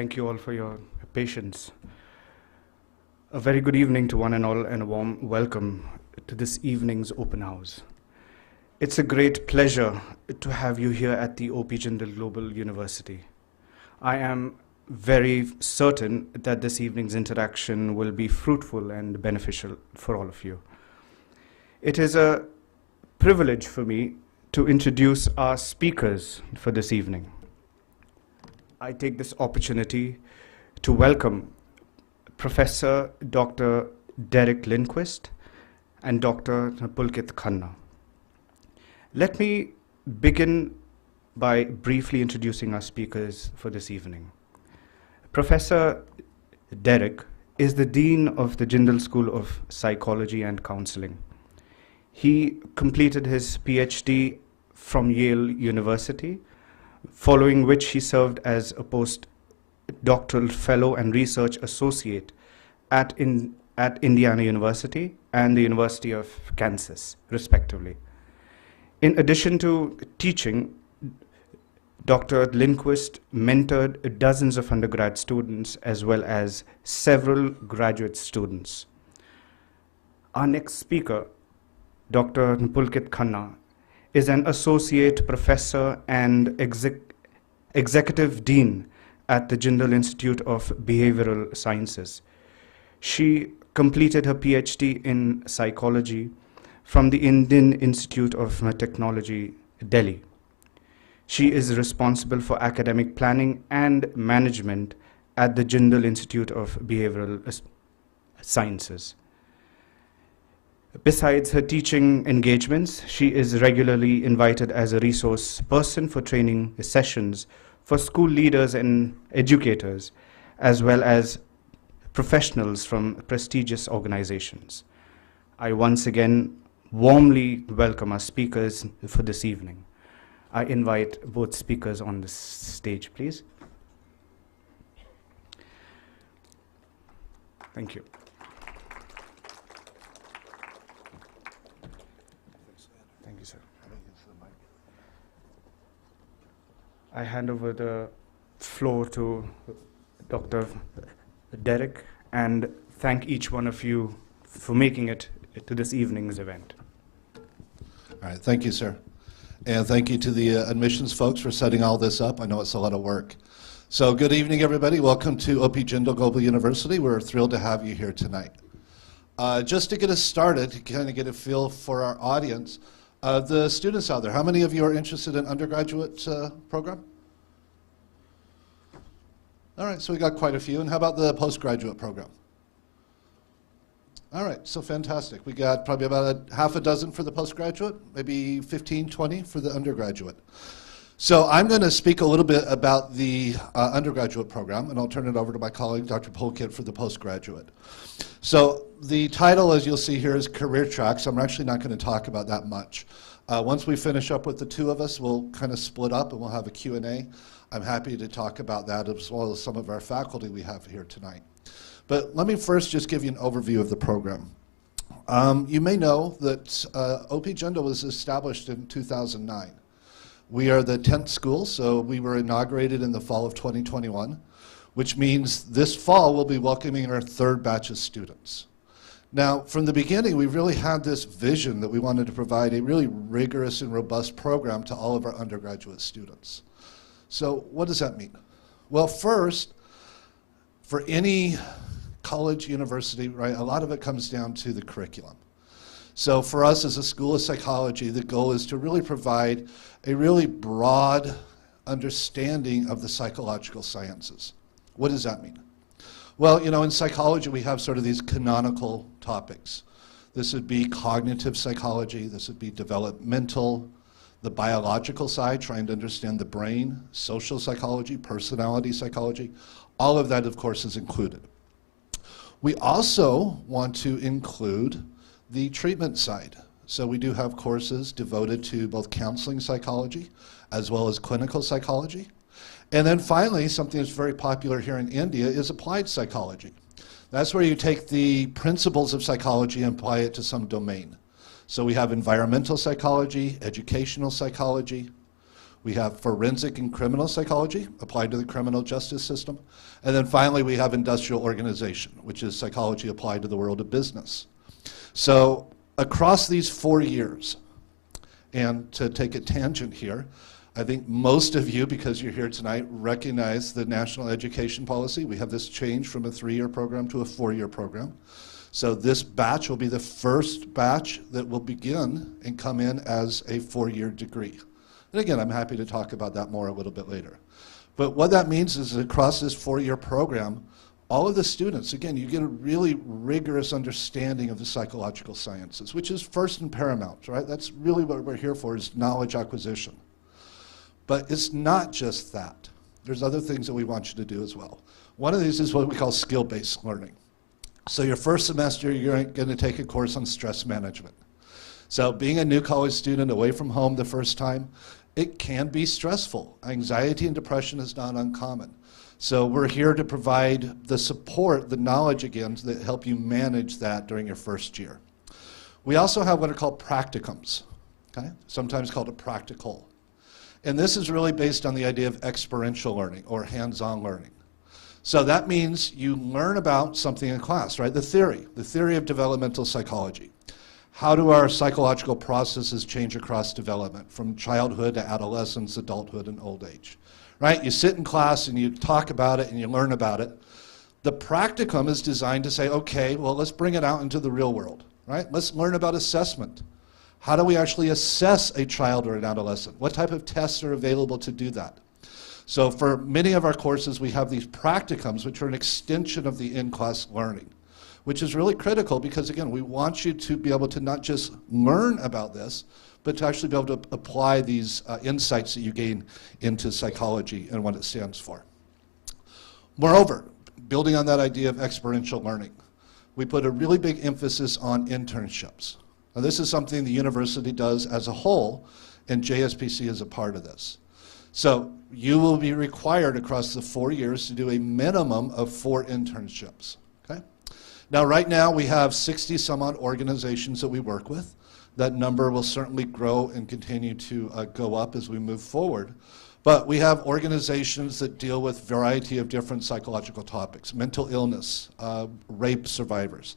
Thank you all for your patience. A very good evening to one and all, and a warm welcome to this evening's open house. It's a great pleasure to have you here at the O.P. Jindal Global University. I am very certain that this evening's interaction will be fruitful and beneficial for all of you. It is a privilege for me to introduce our speakers for this evening. I take this opportunity to welcome Professor Dr. Derek Lindquist and Dr. Pulkit Khanna. Let me begin by briefly introducing our speakers for this evening. Professor Derek is the Dean of the Jindal School of Psychology and Counseling. He completed his PhD from Yale University, following which he served as a postdoctoral fellow and research associate at Indiana University and the University of Kansas, respectively. In addition to teaching, Dr. Lindquist mentored dozens of undergrad students as well as several graduate students. Our next speaker, Dr. Pulkit Khanna, is an associate professor and executive dean at the Jindal Institute of Behavioral Sciences. She completed her PhD in psychology from the Indian Institute of Technology, Delhi. She is responsible for academic planning and management at the Jindal Institute of Behavioral Sciences. Besides her teaching engagements, she is regularly invited as a resource person for training sessions for school leaders and educators, as well as professionals from prestigious organizations. I once again warmly welcome our speakers for this evening. I invite both speakers on the stage, please. Thank you. Thank you, sir. I hand over the floor to Dr. Derek and thank each one of you for making it to this evening's event. All right, thank you, sir. And thank you to the admissions folks for setting all this up. I know it's a lot of work. So good evening, everybody. Welcome to O.P. Jindal Global University. We're thrilled to have you here tonight. Just to get us started, to kind of get a feel for our audience, the students out there, how many of you are interested in undergraduate program? All right, so we got quite a few. And how about the postgraduate program? All right, so fantastic. We got probably about half a dozen for the postgraduate, maybe 15, 20 for the undergraduate. So I'm going to speak a little bit about the undergraduate program, and I'll turn it over to my colleague, Dr. Pulkit, for the postgraduate. So the title, as you'll see here, is Career Tracks. I'm actually not going to talk about that much. Once we finish up with the two of us, we'll kind of split up and we'll have a Q&A. I'm happy to talk about that as well as some of our faculty we have here tonight. But let me first just give you an overview of the program. You may know that O.P. Jindal was established in 2009. We are the 10th school, so we were inaugurated in the fall of 2021, which means this fall we'll be welcoming our third batch of students. Now, from the beginning, we really had this vision that we wanted to provide a really rigorous and robust program to all of our undergraduate students. So what does that mean? Well, first, for any college, university, right, a lot of it comes down to the curriculum. So for us as a School of Psychology, the goal is to really provide a really broad understanding of the psychological sciences. What does that mean? Well, you know, in psychology, we have sort of these canonical topics. This would be cognitive psychology, this would be developmental, the biological side, trying to understand the brain, social psychology, personality psychology. All of that, of course, is included. We also want to include the treatment side. So we do have courses devoted to both counseling psychology as well as clinical psychology. And then finally, something that's very popular here in India is applied psychology. That's where you take the principles of psychology and apply it to some domain. So we have environmental psychology, educational psychology. We have forensic and criminal psychology applied to the criminal justice system. And then finally, we have industrial organization, which is psychology applied to the world of business. So across these 4 years, and to take a tangent here, I think most of you, because you're here tonight, recognize the national education policy. We have this change from a 3-year program to a 4-year program. So this batch will be the first batch that will begin and come in as a 4-year degree. And again, I'm happy to talk about that more a little bit later. But what that means is that across this 4-year program, all of the students, again, you get a really rigorous understanding of the psychological sciences, which is first and paramount, right? That's really what we're here for, is knowledge acquisition. But it's not just that. There's other things that we want you to do as well. One of these is what we call skill-based learning. So your first semester, you're going to take a course on stress management. So being a new college student away from home the first time, it can be stressful. Anxiety and depression is not uncommon. So we're here to provide the support, the knowledge again, that help you manage that during your first year. We also have what are called practicums, okay? Sometimes called a practical. And this is really based on the idea of experiential learning or hands-on learning. So that means you learn about something in class, right? The theory of developmental psychology. How do our psychological processes change across development from childhood to adolescence, adulthood, and old age, right? You sit in class and you talk about it and you learn about it. The practicum is designed to say, okay, well, let's bring it out into the real world, right? Let's learn about assessment. How do we actually assess a child or an adolescent? What type of tests are available to do that? So for many of our courses, we have these practicums, which are an extension of the in-class learning, which is really critical because, again, we want you to be able to not just learn about this, but to actually be able to apply these insights that you gain into psychology and what it stands for. Moreover, building on that idea of experiential learning, we put a really big emphasis on internships. Now, this is something the university does as a whole, and JSPC is a part of this. So you will be required across the 4 years to do a minimum of 4 internships, okay? Now, right now, we have 60 some odd organizations that we work with. That number will certainly grow and continue to go up as we move forward. But we have organizations that deal with a variety of different psychological topics, mental illness, rape survivors.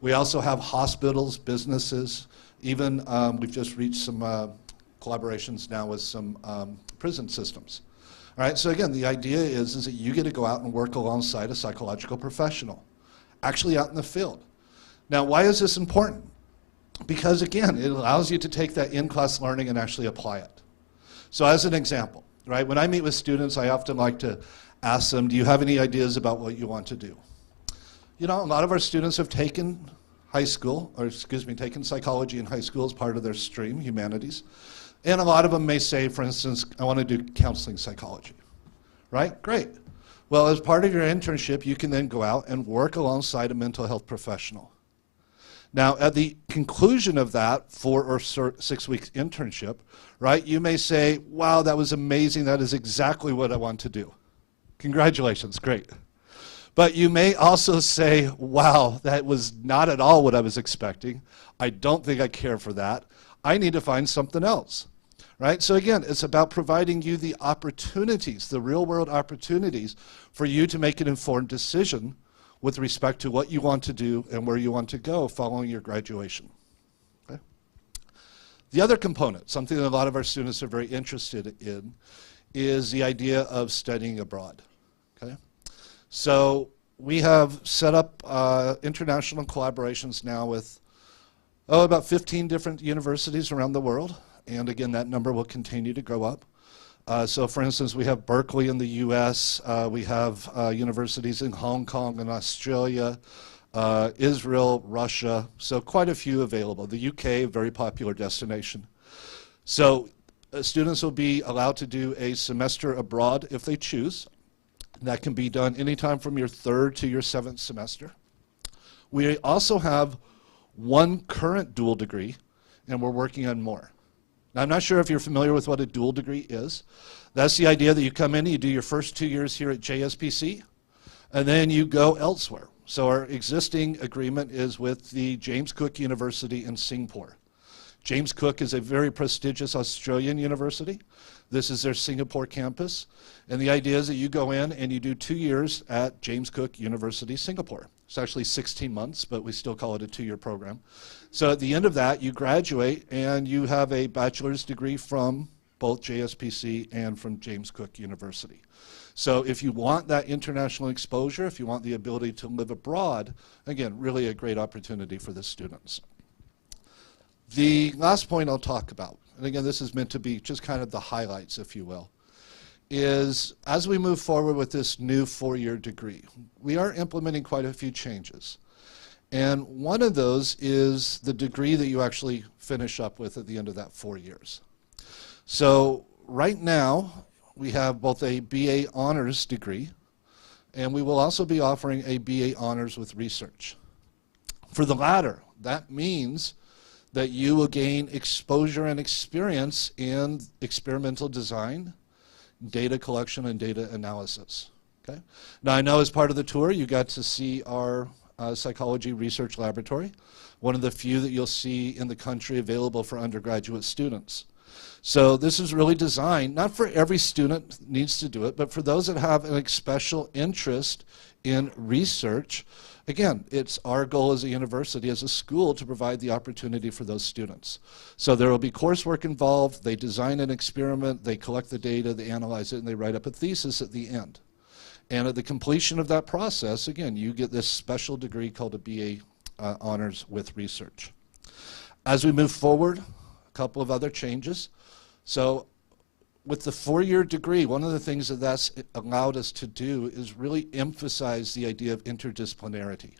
We also have hospitals, businesses, even we've just reached some collaborations now with some prison systems. All right, so again, the idea is that you get to go out and work alongside a psychological professional, actually out in the field. Now, why is this important? Because again, it allows you to take that in-class learning and actually apply it. So as an example, right, when I meet with students, I often like to ask them, do you have any ideas about what you want to do? You know, a lot of our students have taken taken psychology in high school as part of their stream, humanities. And a lot of them may say, for instance, I want to do counseling psychology, right? Great. Well, as part of your internship, you can then go out and work alongside a mental health professional. Now, at the conclusion of that 4 or 6 weeks internship, right, you may say, wow, that was amazing. That is exactly what I want to do. Congratulations, great. But you may also say, wow, that was not at all what I was expecting. I don't think I care for that. I need to find something else, right? So again, it's about providing you the opportunities, the real world opportunities for you to make an informed decision with respect to what you want to do and where you want to go following your graduation. Okay? The other component, something that a lot of our students are very interested in, is the idea of studying abroad. Okay? So we have set up international collaborations now with about 15 different universities around the world. And again, that number will continue to grow up. So for instance, we have Berkeley in the US, we have universities in Hong Kong and Australia, Israel, Russia, so quite a few available. The UK, very popular destination. So students will be allowed to do a semester abroad if they choose. That can be done anytime from your 3rd to your 7th semester. We also have 1 current dual degree, and we're working on more. Now, I'm not sure if you're familiar with what a dual degree is. That's the idea that you come in and you do your first 2 years here at JSPC, and then you go elsewhere. So our existing agreement is with the James Cook University in Singapore. James Cook is a very prestigious Australian university. This is their Singapore campus. And the idea is that you go in and you do 2 years at James Cook University, Singapore. It's actually 16 months, but we still call it a 2-year program. So at the end of that, you graduate and you have a bachelor's degree from both JSPC and from James Cook University. So if you want that international exposure, if you want the ability to live abroad, again, really a great opportunity for the students. The last point I'll talk about, and again, this is meant to be just kind of the highlights, if you will, is as we move forward with this new 4-year degree, we are implementing quite a few changes. And one of those is the degree that you actually finish up with at the end of that 4 years. So right now, we have both a BA Honors degree, and we will also be offering a BA Honors with Research. For the latter, that means that you will gain exposure and experience in experimental design, data collection, and data analysis. Okay? Now, I know as part of the tour, you got to see our psychology research laboratory, one of the few that you'll see in the country available for undergraduate students. So this is really designed, not for every student needs to do it, but for those that have a special interest in research. Again, it's our goal as a university, as a school, to provide the opportunity for those students. So there will be coursework involved, they design an experiment, they collect the data, they analyze it, and they write up a thesis at the end. And at the completion of that process, again, you get this special degree called a BA Honors with Research. As we move forward, a couple of other changes. So with the 4-year degree, one of the things that that's allowed us to do is really emphasize the idea of interdisciplinarity,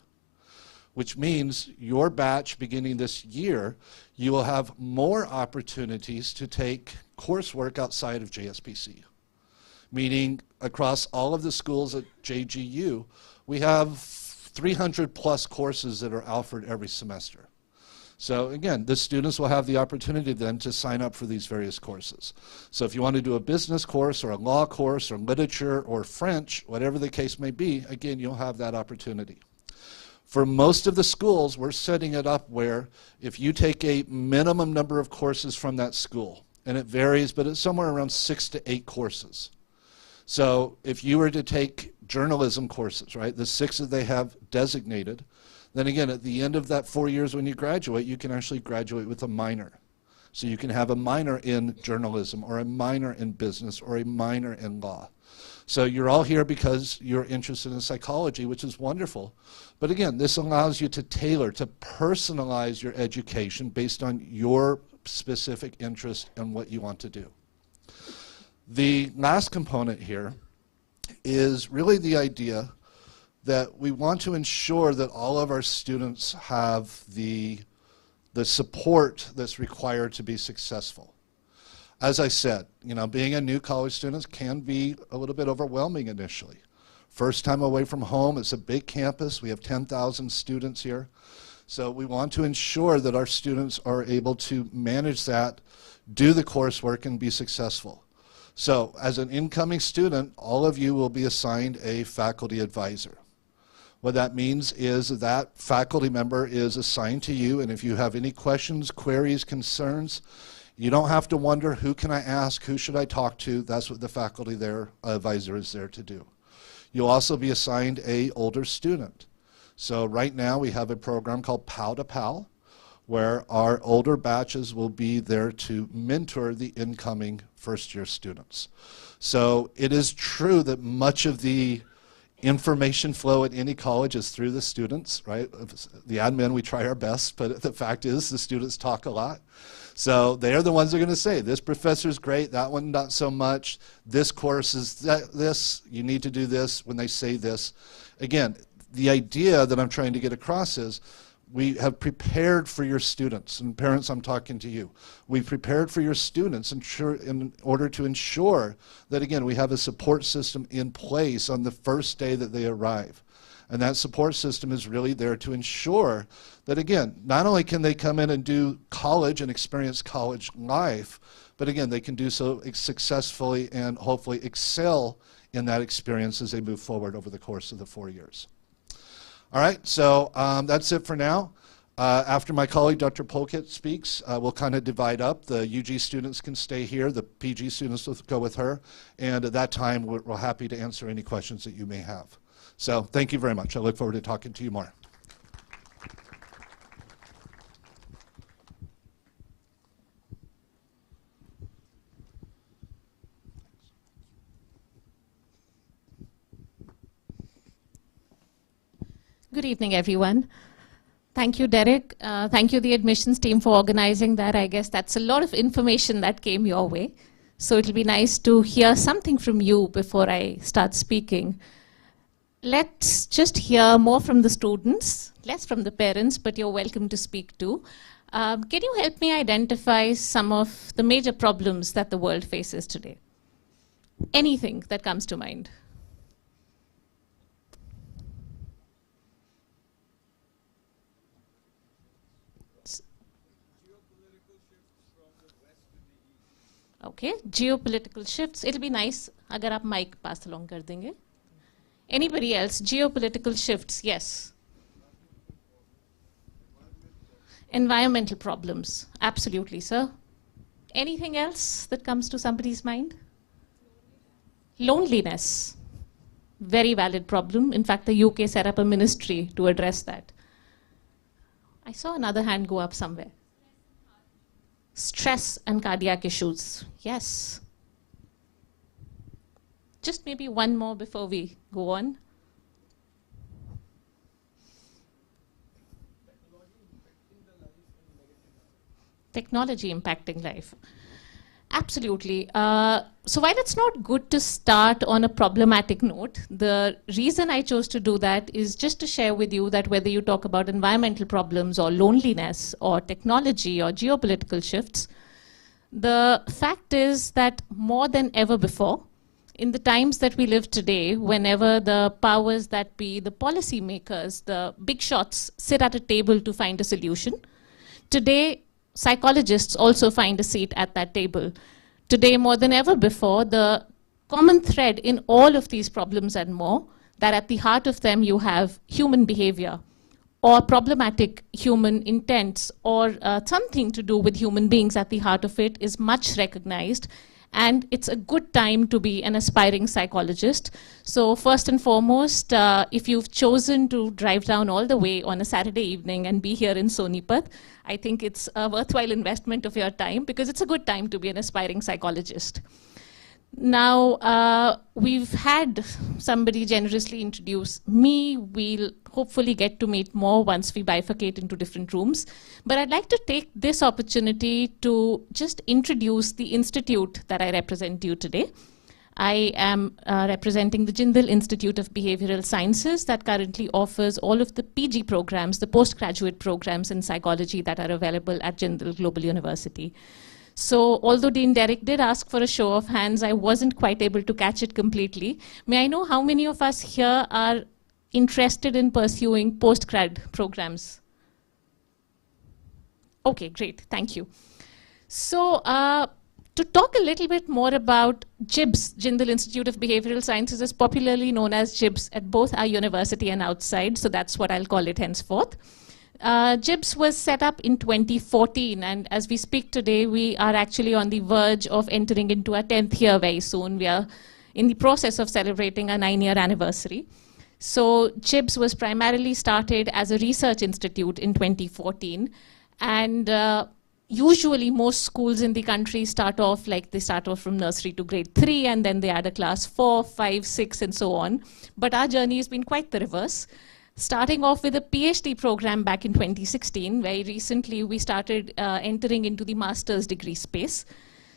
which means your batch beginning this year, you will have more opportunities to take coursework outside of JSPC, meaning across all of the schools at JGU, we have 300 plus courses that are offered every semester. So again, the students will have the opportunity then to sign up for these various courses. So if you want to do a business course or a law course or literature or French, whatever the case may be, again, you'll have that opportunity. For most of the schools, we're setting it up where if you take a minimum number of courses from that school, and it varies, but it's somewhere around 6 to 8 courses. So if you were to take journalism courses, right, the 6 that they have designated, then again, at the end of that 4 years when you graduate, you can actually graduate with a minor. So you can have a minor in journalism or a minor in business or a minor in law. So you're all here because you're interested in psychology, which is wonderful. But again, this allows you to tailor, to personalize your education based on your specific interest and what you want to do. The last component here is really the idea that we want to ensure that all of our students have the support that's required to be successful. As I said, you know, being a new college student can be a little bit overwhelming initially. First time away from home, it's a big campus. We have 10,000 students here. So we want to ensure that our students are able to manage that, do the coursework, and be successful. So as an incoming student, all of you will be assigned a faculty advisor. What that means is that faculty member is assigned to you, and if you have any questions, queries, concerns, you don't have to wonder, who can I ask, who should I talk to? That's what the faculty advisor is there to do. You'll also be assigned an older student. So right now we have a program called PAL to PAL, where our older batches will be there to mentor the incoming first-year students. So it is true that much of the information flow at any college is through the students, right? The admin, we try our best, but the fact is the students talk a lot. So they're the ones that are going to say, this professor's great, that one not so much, this course is this, you need to do this when they say this. Again, the idea that I'm trying to get across is we have prepared for your students, and parents, I'm talking to you. We've prepared for your students in order to ensure that, again, we have a support system in place on the first day that they arrive. And that support system is really there to ensure that, again, not only can they come in and do college and experience college life, but again, they can do so successfully and hopefully excel in that experience as they move forward over the course of the 4 years. All right, so that's it for now. After my colleague, Dr. Polkett, speaks, we'll kind of divide up. The UG students can stay here. The PG students will go with her. And at that time, we're happy to answer any questions that you may have. So thank you very much. I look forward to talking to you more. Good evening, everyone. Thank you, Derek. Thank you, the admissions team, for organizing that. I guess that's a lot of information that came your way. So it'll be nice to hear something from you before I start speaking. Let's just hear more from the students, less from the parents, but you're welcome to speak too. Can you help me identify some of the major problems that the world faces today? Anything that comes to mind. Okay, geopolitical shifts. It'll be nice agar aap mic pass along kar denge. Anybody else? Geopolitical shifts, yes. Environmental problems, absolutely, sir. Anything else that comes to somebody's mind? Loneliness, very valid problem. In fact, the UK set up a ministry to address that. I saw another hand go up somewhere. Stress and cardiac issues, yes. Just maybe one more before we go on. Technology impacting life. Absolutely. So while it's not good to start on a problematic note, the reason I chose to do that is just to share with you that whether you talk about environmental problems or loneliness or technology or geopolitical shifts, the fact is that more than ever before, in the times that we live today, whenever the powers that be, the policy makers, the big shots sit at a table to find a solution, today psychologists also find a seat at that table. Today, more than ever before, the common thread in all of these problems and more, that at the heart of them you have human behavior or problematic human intents or something to do with human beings at the heart of it is much recognized. And it's a good time to be an aspiring psychologist. So first and foremost, if you've chosen to drive down all the way on a Saturday evening and be here in Sonipat, I think it's a worthwhile investment of your time because it's a good time to be an aspiring psychologist. Now, we've had somebody generously introduce me. We'll hopefully get to meet more once we bifurcate into different rooms. But I'd like to take this opportunity to just introduce the institute that I represent to you today. I am representing the Jindal Institute of Behavioral Sciences that currently offers all of the PG programs, the postgraduate programs in psychology that are available at Jindal Global University. So although Dean Derek did ask for a show of hands, I wasn't quite able to catch it completely. May I know how many of us here are interested in pursuing postgrad programs? Okay, great, thank you. So to talk a little bit more about Jibs, Jindal Institute of Behavioral Sciences, is popularly known as Jibs at both our university and outside, so that's what I'll call it henceforth. Jibs was set up in 2014, and as we speak today, we are actually on the verge of entering into our 10th year very soon. We are in the process of celebrating our 9-year anniversary. So Jibs was primarily started as a research institute in 2014, and usually most schools in the country start off like they start off from nursery to grade 3, and then they add a class 4, 5, 6, and so on. But our journey has been quite the reverse. Starting off with a PhD program back in 2016, very recently we started entering into the master's degree space.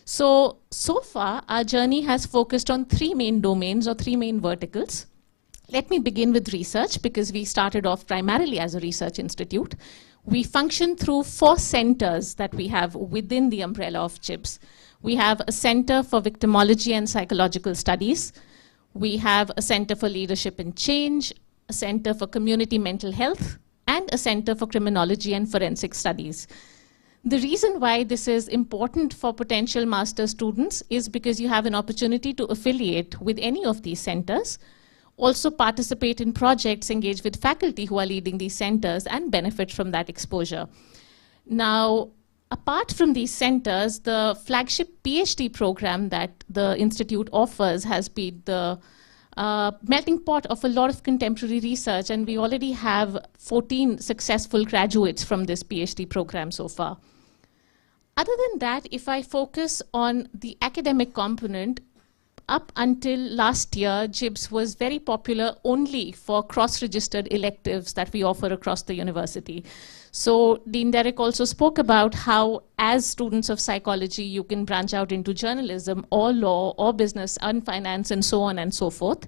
So far, our journey has focused on 3 main domains or 3 main verticals. Let me begin with research because we started off primarily as a research institute. We function through 4 centers that we have within the umbrella of Jibs. We have a center for victimology and psychological studies. We have a center for leadership and change, a center for community mental health, and a center for criminology and forensic studies. The reason why this is important for potential master students is because you have an opportunity to affiliate with any of these centers, also participate in projects, engage with faculty who are leading these centers, and benefit from that exposure. Now, apart from these centers, the flagship PhD program that the Institute offers has been the melting pot of a lot of contemporary research, and we already have 14 successful graduates from this PhD program so far. Other than that, if I focus on the academic component, up until last year, Jibs was very popular only for cross-registered electives that we offer across the university. So Dean Derek also spoke about how, as students of psychology, you can branch out into journalism or law or business and finance and so on and so forth.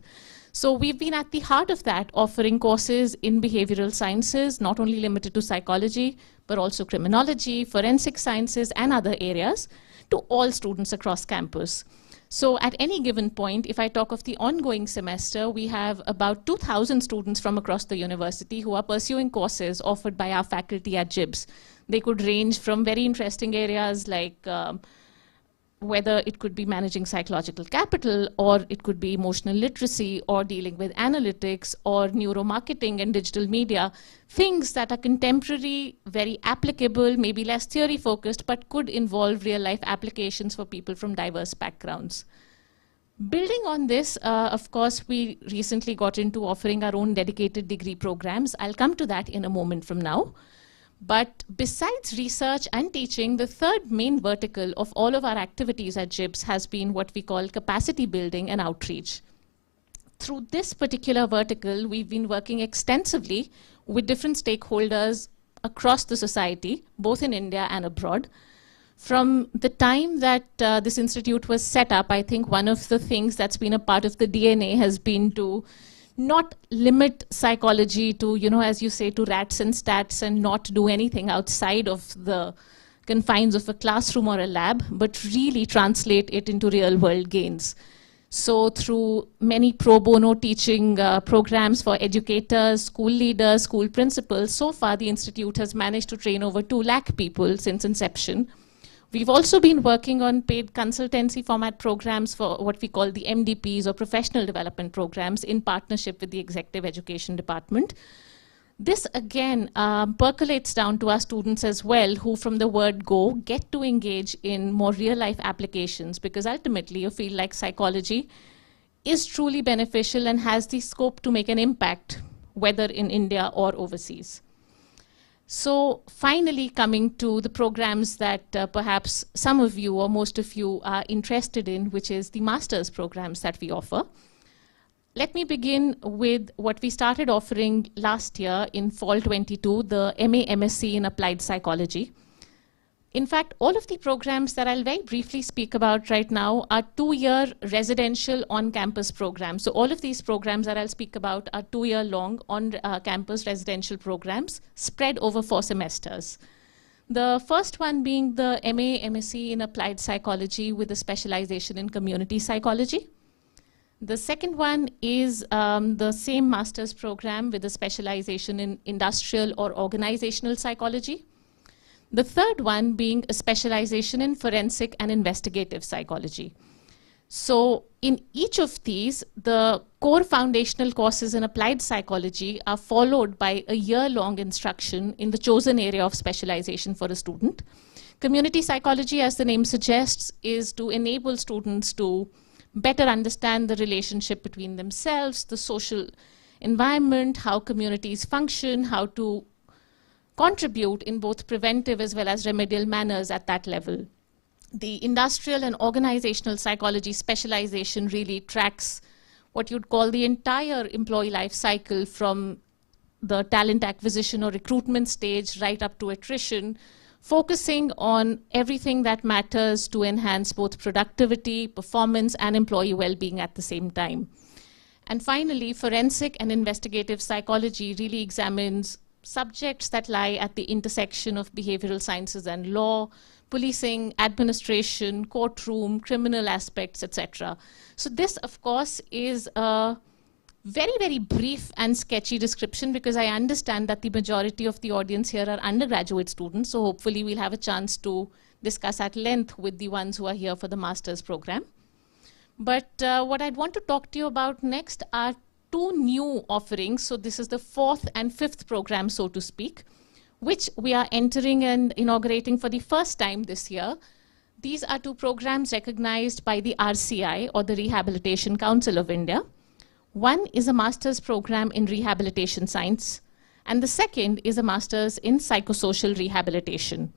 So we've been at the heart of that, offering courses in behavioral sciences, not only limited to psychology, but also criminology, forensic sciences, and other areas to all students across campus. So at any given point, if I talk of the ongoing semester, we have about 2,000 students from across the university who are pursuing courses offered by our faculty at Jibs. They could range from very interesting areas like whether it could be managing psychological capital, or it could be emotional literacy, or dealing with analytics, or neuromarketing and digital media, things that are contemporary, very applicable, maybe less theory focused, but could involve real life applications for people from diverse backgrounds. Building on this, of course, we recently got into offering our own dedicated degree programs. I'll come to that in a moment from now. But besides research and teaching, the third main vertical of all of our activities at Jibs has been what we call capacity building and outreach. Through this particular vertical, we've been working extensively with different stakeholders across the society, both in India and abroad. From the time that this institute was set up, I think one of the things that's been a part of the DNA has been to not limit psychology to, as you say, to rats and stats, and not do anything outside of the confines of a classroom or a lab, but really translate it into real world gains. So through many pro bono teaching programs for educators, school leaders, school principals, so far the Institute has managed to train over 2 lakh people since inception. We've also been working on paid consultancy format programs for what we call the MDPs, or professional development programs, in partnership with the Executive Education Department. This again percolates down to our students as well, who from the word go get to engage in more real life applications, because ultimately a field like psychology is truly beneficial and has the scope to make an impact, whether in India or overseas. So finally, coming to the programs that perhaps some of you or most of you are interested in, which is the master's programs that we offer. Let me begin with what we started offering last year in fall 22, the MA-MSc in Applied Psychology. In fact, all of the programs that I'll very briefly speak about right now are 2-year residential on-campus programs. So all of these programs that I'll speak about are 2-year-long on-campus residential programs spread over 4 semesters. The first one being the MA-MSc in Applied Psychology with a specialization in community psychology. The second one is the same master's program with a specialization in industrial or organizational psychology. The third one being a specialization in forensic and investigative psychology. So in each of these, the core foundational courses in applied psychology are followed by a year-long instruction in the chosen area of specialization for a student. Community psychology, as the name suggests, is to enable students to better understand the relationship between themselves, the social environment, how communities function, how to contribute in both preventive as well as remedial manners at that level. The industrial and organizational psychology specialization really tracks what you'd call the entire employee life cycle, from the talent acquisition or recruitment stage right up to attrition, focusing on everything that matters to enhance both productivity, performance, and employee well-being at the same time. And finally, forensic and investigative psychology really examines subjects that lie at the intersection of behavioral sciences and law, policing, administration, courtroom, criminal aspects, etc. So this, of course, is a very, very brief and sketchy description, because I understand that the majority of the audience here are undergraduate students, so hopefully we'll have a chance to discuss at length with the ones who are here for the master's program. But what I'd want to talk to you about next are two new offerings. So this is the fourth and fifth program, so to speak, which we are entering and inaugurating for the first time this year. These are two programs recognized by the RCI, or the Rehabilitation Council of India. One is a master's program in rehabilitation science, and the second is a master's in psychosocial rehabilitation.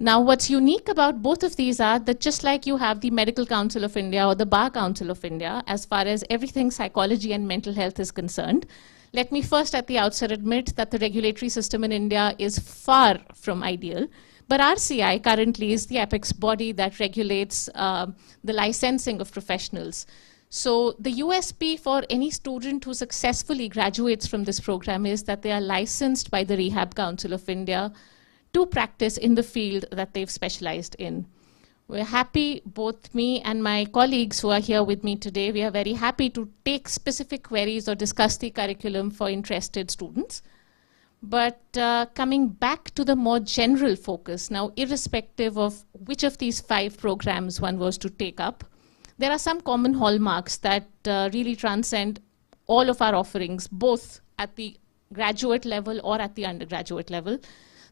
Now, what's unique about both of these are that just like you have the Medical Council of India or the Bar Council of India, as far as everything psychology and mental health is concerned, let me first at the outset admit that the regulatory system in India is far from ideal. But RCI currently is the apex body that regulates the licensing of professionals. So the USP for any student who successfully graduates from this program is that they are licensed by the Rehab Council of India to practice in the field that they've specialized in. We're happy, both me and my colleagues who are here with me today, we are very happy to take specific queries or discuss the curriculum for interested students. But coming back to the more general focus, now irrespective of which of these 5 programs one was to take up, there are some common hallmarks that really transcend all of our offerings, both at the graduate level or at the undergraduate level.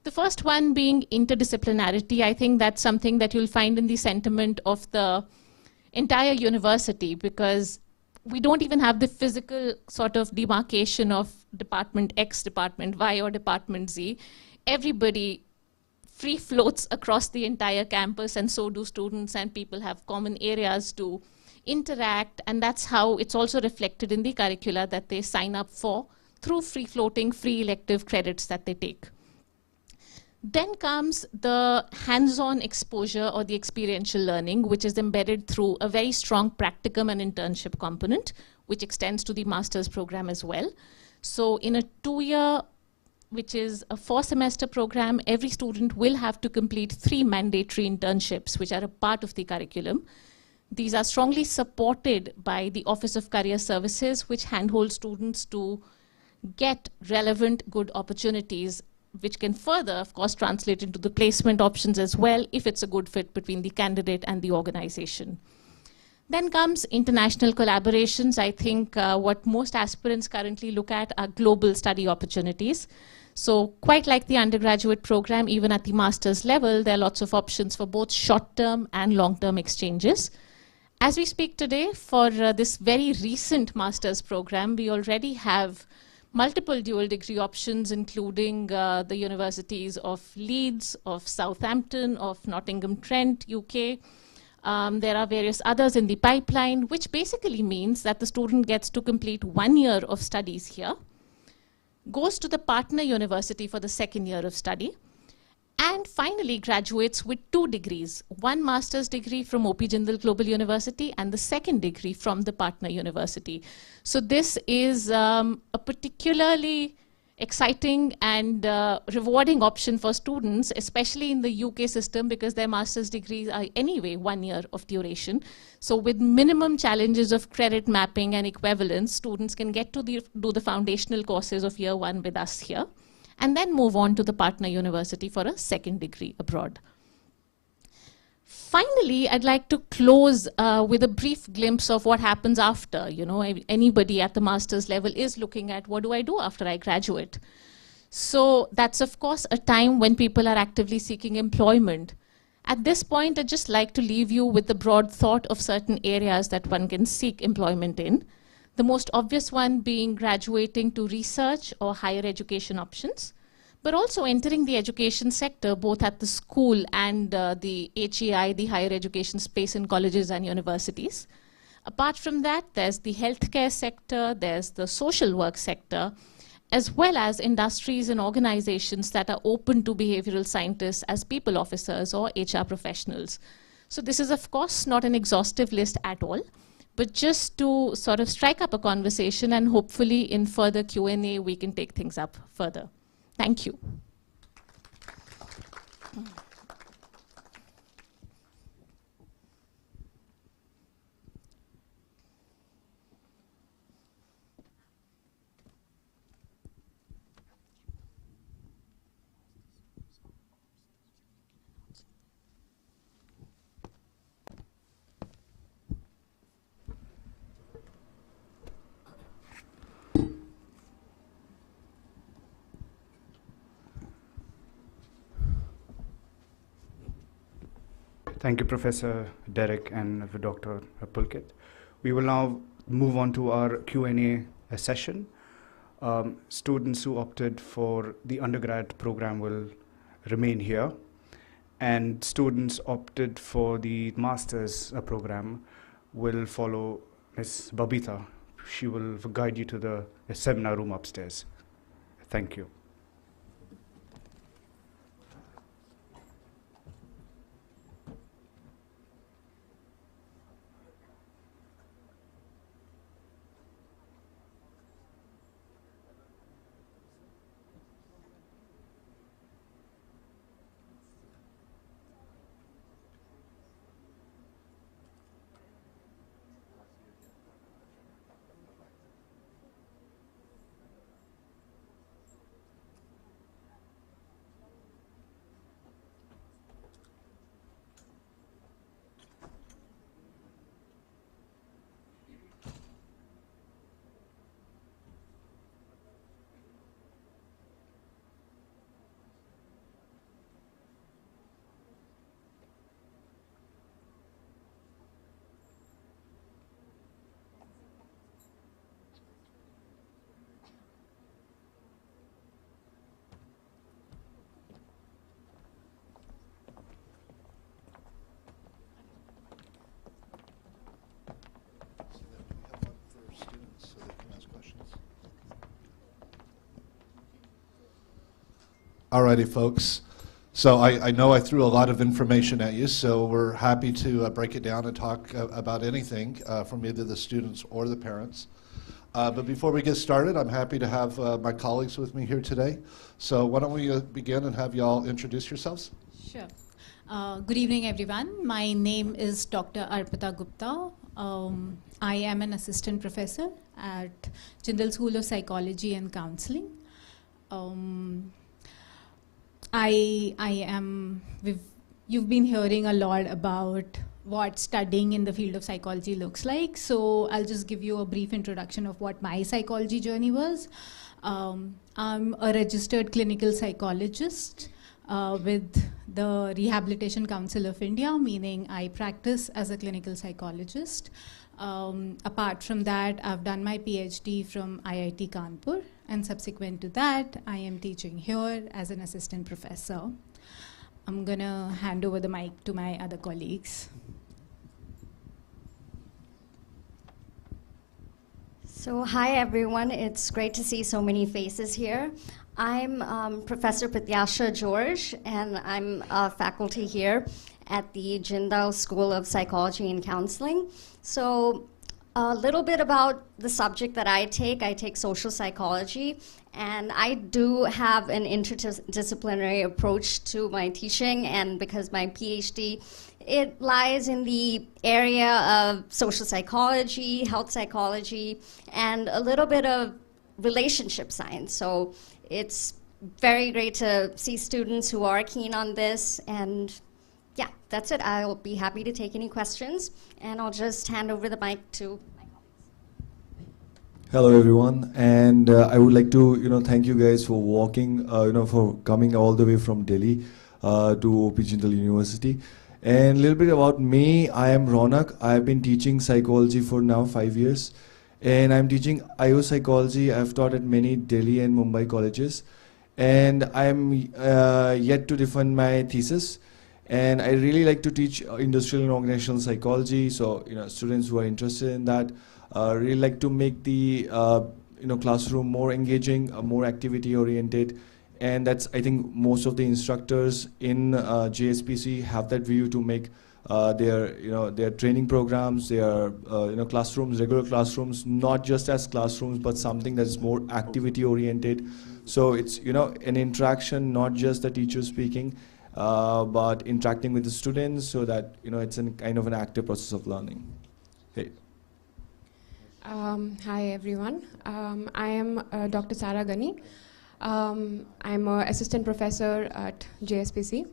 The first one being interdisciplinarity. I think that's something that you'll find in the sentiment of the entire university, because we don't even have the physical sort of demarcation of Department X, Department Y, or Department Z. Everybody free floats across the entire campus, and so do students, and people have common areas to interact, and that's how it's also reflected in the curricula that they sign up for through free-floating, free elective credits that they take. Then comes the hands-on exposure or the experiential learning, which is embedded through a very strong practicum and internship component, which extends to the master's program as well. So in a 2-year, which is a 4-semester program, every student will have to complete 3 mandatory internships, which are a part of the curriculum. These are strongly supported by the Office of Career Services, which handholds students to get relevant, good opportunities, which can further, of course, translate into the placement options as well, if it's a good fit between the candidate and the organization. Then comes international collaborations. I think what most aspirants currently look at are global study opportunities. So quite like the undergraduate program, even at the master's level, there are lots of options for both short-term and long-term exchanges. As we speak today, for this very recent master's program, we already have multiple dual degree options, including the universities of Leeds, of Southampton, of Nottingham Trent, UK. There are various others in the pipeline, which basically means that the student gets to complete 1 year of studies here, goes to the partner university for the 2nd year of study, and finally graduates with 2 degrees, one master's degree from OP Jindal Global University and the 2nd degree from the partner university. So this is a particularly exciting and rewarding option for students, especially in the UK system, because their master's degrees are anyway 1 year of duration. So with minimum challenges of credit mapping and equivalence, students can get to do the foundational courses of year 1 with us here, and then move on to the partner university for a 2nd degree abroad. Finally, I'd like to close with a brief glimpse of what happens after. You know, anybody at the master's level is looking at, what do I do after I graduate? So that's, of course, a time when people are actively seeking employment. At this point, I'd just like to leave you with the broad thought of certain areas that one can seek employment in. The most obvious one being graduating to research or higher education options, but also entering the education sector, both at the school and the HEI, the higher education space in colleges and universities. Apart from that, there's the healthcare sector, there's the social work sector, as well as industries and organizations that are open to behavioral scientists as people officers or HR professionals. So this is, of course, not an exhaustive list at all, but just to sort of strike up a conversation, and hopefully in further Q&A we can take things up further. Thank you. Thank you, Professor Derek and Dr. Pulkit. We will now move on to our Q&A session. Students who opted for the undergrad program will remain here, and students opted for the master's program will follow Ms. Babita. She will guide you to the seminar room upstairs. Thank you. Alrighty, folks. So I know I threw a lot of information at you, so we're happy to break it down and talk about anything from either the students or the parents. But before we get started, I'm happy to have my colleagues with me here today. So why don't we begin and have y'all introduce yourselves? Sure. Good evening, everyone. My name is Dr. Arpita Gupta. I am an assistant professor at Jindal School of Psychology and Counseling. You've been hearing a lot about what studying in the field of psychology looks like. So I'll just give you a brief introduction of what my psychology journey was. I'm a registered clinical psychologist with the Rehabilitation Council of India, meaning I practice as a clinical psychologist. Apart from that, I've done my PhD from IIT Kanpur, and subsequent to that, I am teaching here as an assistant professor. I'm gonna hand over the mic to my other colleagues. So hi everyone, it's great to see so many faces here. I'm Professor Pratyasha George, and I'm a faculty here at the Jindal School of Psychology and Counseling. So a little bit about the subject that I take social psychology, and I do have an interdisciplinary approach to my teaching, and because my PhD, it lies in the area of social psychology, health psychology, and a little bit of relationship science. So it's very great to see students who are keen on this, and yeah, that's it. I'll be happy to take any questions, and I'll just hand over the mic to my colleagues. Hello everyone, and I would like to thank you guys for walking, for coming all the way from Delhi to OP Jindal University. And a little bit about me, I am Ronak. I have been teaching psychology for now 5 years, and I'm teaching IO psychology. I've taught at many Delhi and Mumbai colleges, and I'm yet to defend my thesis. And I really like to teach industrial and organizational psychology. So students who are interested in that really like to make the classroom more engaging, more activity oriented. And that's, I think, most of the instructors in JSPC have that view to make their training programs, their classrooms, regular classrooms, not just as classrooms, but something that's more activity oriented. So it's an interaction, not just the teacher speaking, but interacting with the students, so that it's kind of an active process of learning. Hey. Hi everyone. I am Dr. Sara Ghani. I'm an assistant professor at JSPC.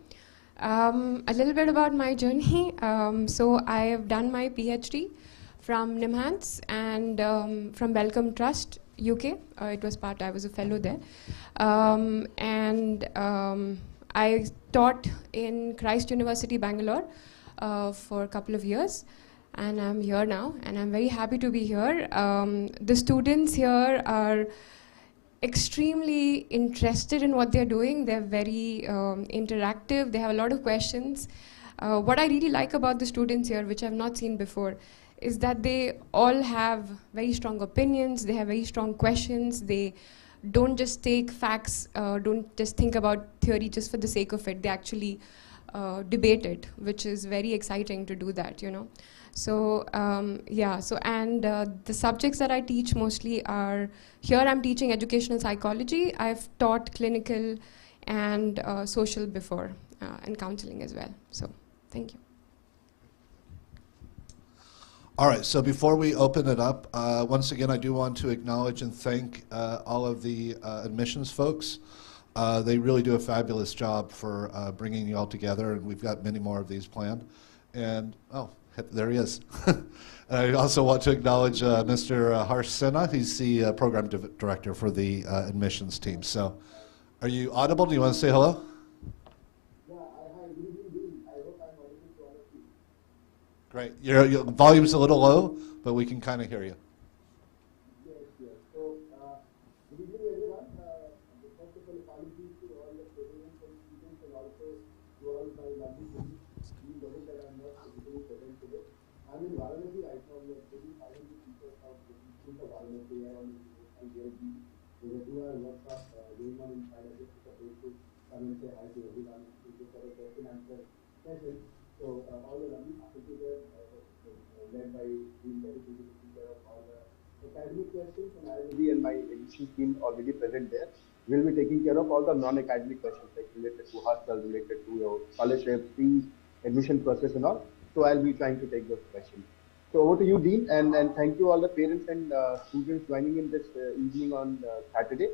A little bit about my journey. So I have done my PhD from NIMHANS and from Wellcome Trust, UK. I was a fellow there. I taught in Christ University, Bangalore for a couple of years, and I'm here now, and I'm very happy to be here. The students here are extremely interested in what they're doing. They're very interactive. They have a lot of questions. What I really like about the students here, which I've not seen before, is that they all have very strong opinions. They have very strong questions. They don't just take facts, don't just think about theory just for the sake of it. They actually debate it, which is very exciting to do that, you know. So the subjects that I teach mostly are, here I'm teaching educational psychology. I've taught clinical and social before, and counseling as well. So thank you. All right, so before we open it up, once again, I do want to acknowledge and thank all of the admissions folks. They really do a fabulous job for bringing you all together, and we've got many more of these planned. And, oh, there he is. I also want to acknowledge Mr. Harsh Sinha. He's the program director for the admissions team. So are you audible? Do you want to say hello? Great. Your volume's a little low, but we can kind of hear you. And my admission team already present there. We'll be taking care of all the non-academic questions like related to hostel, related to your scholarship, fees, admission process and all. So I'll be trying to take those questions. So over to you, Dean, and thank you all the parents and students joining in this evening on Saturday.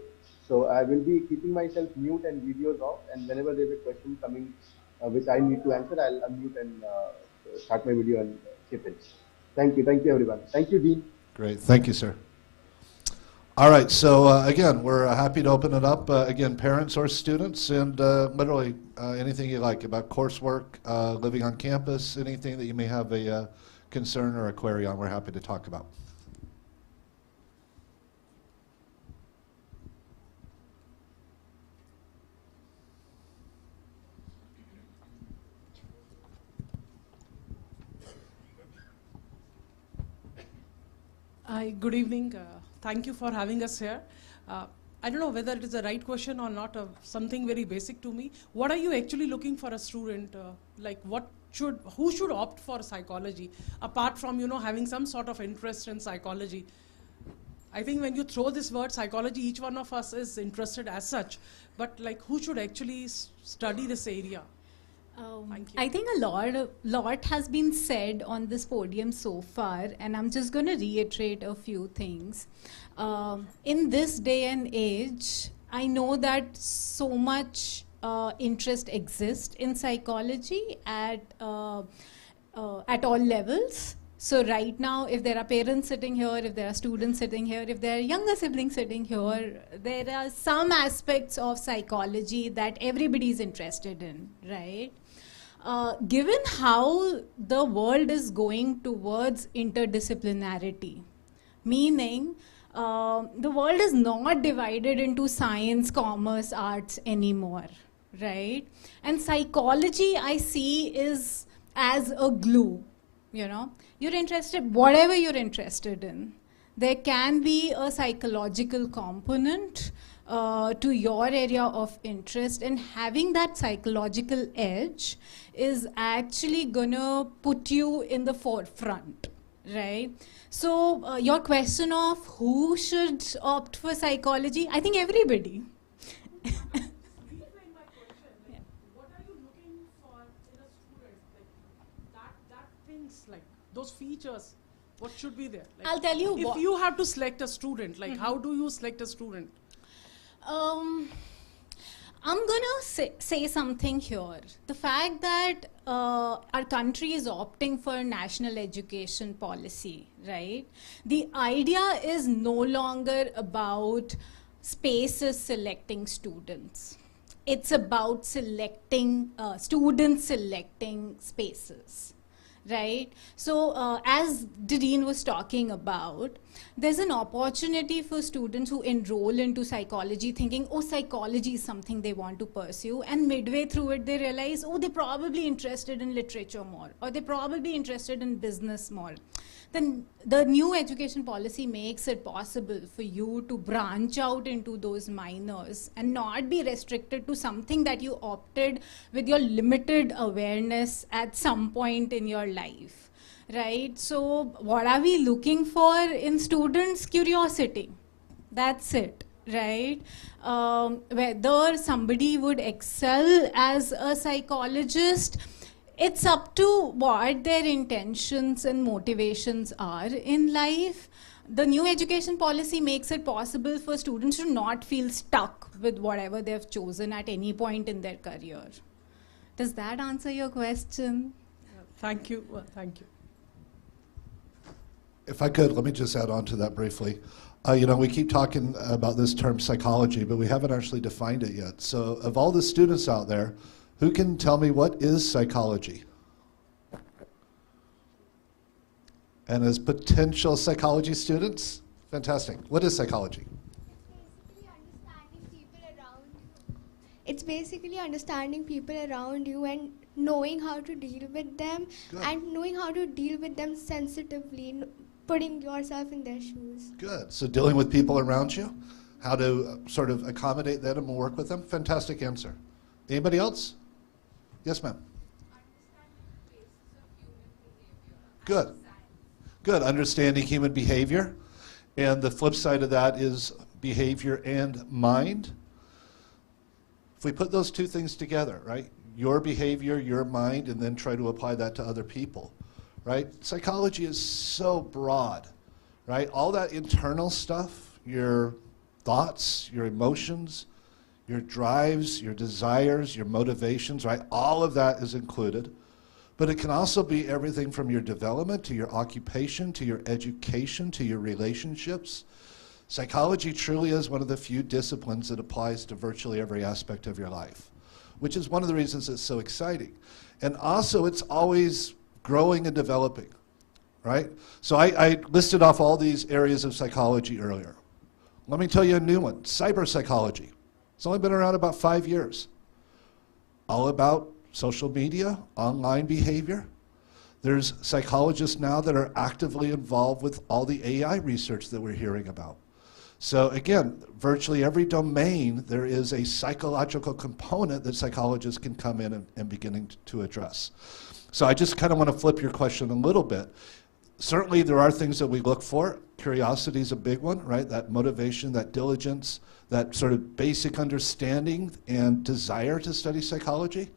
So I will be keeping myself mute and videos off, and whenever there's a question coming which I need to answer, I'll unmute and start my video and chip in. Thank you everyone. Thank you, Dean. Great, thank you, sir. All right, so again, we're happy to open it up. Again, parents or students, and literally anything you like about coursework, living on campus, anything that you may have a concern or a query on, we're happy to talk about. Hi, good evening. Thank you for having us here. I don't know whether it is the right question or not, something very basic to me. What are you actually looking for a student? Like who should opt for psychology, apart from, having some sort of interest in psychology? I think when you throw this word psychology, each one of us is interested as such, but like who should actually study this area? Thank you. I think a lot has been said on this podium so far, and I'm just going to reiterate a few things. In this day and age, I know that so much interest exists in psychology at all levels. So right now, if there are parents sitting here, if there are students sitting here, if there are younger siblings sitting here, there are some aspects of psychology that everybody is interested in, right? Given how the world is going towards interdisciplinarity, meaning the world is not divided into science, commerce, arts anymore, right? And psychology, I see, is as a glue, You're interested, whatever you're interested in, there can be a psychological component to your area of interest, and having that psychological edge is actually gonna put you in the forefront, right? So your question of who should opt for psychology, I think everybody. Reframe my question. What are you looking for in a student? That things, like those features, what should be there? Like, I'll tell you if you have to select a student, how do you select a student? I'm gonna say something here. The fact that our country is opting for national education policy, right? The idea is no longer about spaces selecting students. it's about selecting, students selecting spaces, right? So as Didine was talking about, there's an opportunity for students who enroll into psychology thinking, oh, psychology is something they want to pursue, and midway through it they realize, oh, they're probably interested in literature more, or they're probably interested in business more. Then the new education policy makes it possible for you to branch out into those minors and not be restricted to something that you opted with your limited awareness at some point in your life, right? So what are we looking for in students? Curiosity. That's it, right? Whether somebody would excel as a psychologist, it's up to what their intentions and motivations are in life. The new education policy makes it possible for students to not feel stuck with whatever they've chosen at any point in their career. Does that answer your question? Thank you. Thank you. If I could, let me just add on to that briefly. You know, we keep talking about this term psychology, but we haven't actually defined it yet. So of all the students out there, who can tell me what is psychology? And as potential psychology students, fantastic. What is psychology? It's basically understanding people around you and knowing how to deal with them. Good. And knowing how to deal with them sensitively, putting yourself in their shoes. Good. So dealing with people around you, how to sort of accommodate them and work with them. Fantastic answer. Anybody else? Yes, ma'am. Good. Good. Understanding human behavior. And the flip side of that is behavior and mind. If we put those two things together, right? Your behavior, your mind, and then try to apply that to other people, right? Psychology is so broad, right? All that internal stuff, your thoughts, your emotions, your drives, your desires, your motivations, right? All of that is included. But it can also be everything from your development to your occupation, to your education, to your relationships. Psychology truly is one of the few disciplines that applies to virtually every aspect of your life, which is one of the reasons it's so exciting. And also, it's always growing and developing, right? So I listed off all these areas of psychology earlier. Let me tell you a new one, cyber psychology. It's only been around about 5 years. All about social media, online behavior. There's psychologists now that are actively involved with all the AI research that we're hearing about. So again, virtually every domain, there is a psychological component that psychologists can come in and beginning to address. So I just kind of want to flip your question a little bit. Certainly there are things that we look for. Curiosity is a big one, right? That motivation, that diligence, that sort of basic understanding and desire to study psychology.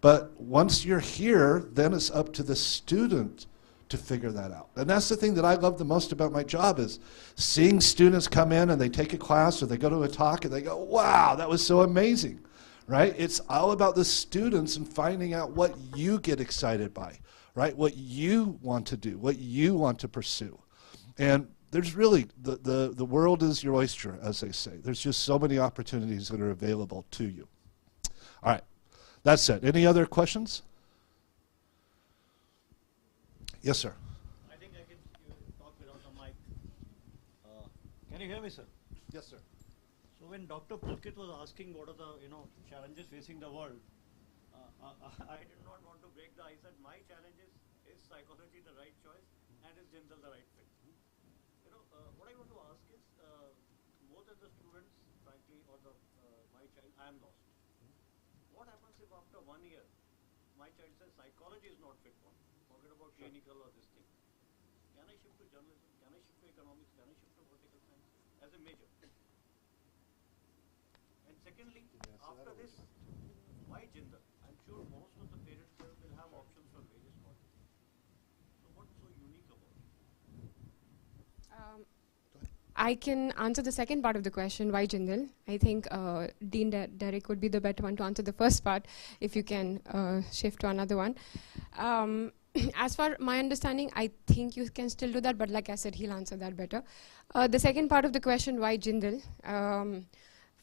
But once you're here, then it's up to the student to figure that out. And that's the thing that I love the most about my job is seeing students come in and they take a class or they go to a talk and they go, wow, that was so amazing, right? It's all about the students and finding out what you get excited by, right? What you want to do, what you want to pursue. And there's really, the world is your oyster, as they say. There's just so many opportunities that are available to you. All right, that's it. Any other questions? Yes, sir. I think I can talk without a mic. Can you hear me, sir? Yes, sir. So when Dr. Pulkit was asking what are the challenges facing the world, I did not want to break the ice that my challenge is psychology the right choice and is Jindal the right fit. What I want to ask is, more than the students, frankly, or my child, I am lost. What happens if after 1 year, my child says psychology is not fit for me? Forget about clinical or this thing. Can I shift to journalism? Can I shift to economics? Can I shift to political science as a major? And secondly, after this, why Jindal? I'm sure most of the parents there will have options for various colleges. So what's so unique about it? I can answer the second part of the question, why Jindal. I think Dean Derek would be the better one to answer the first part, if you can shift to another one. As far my understanding, I think you can still do that, but like I said, he'll answer that better. The second part of the question, why Jindal?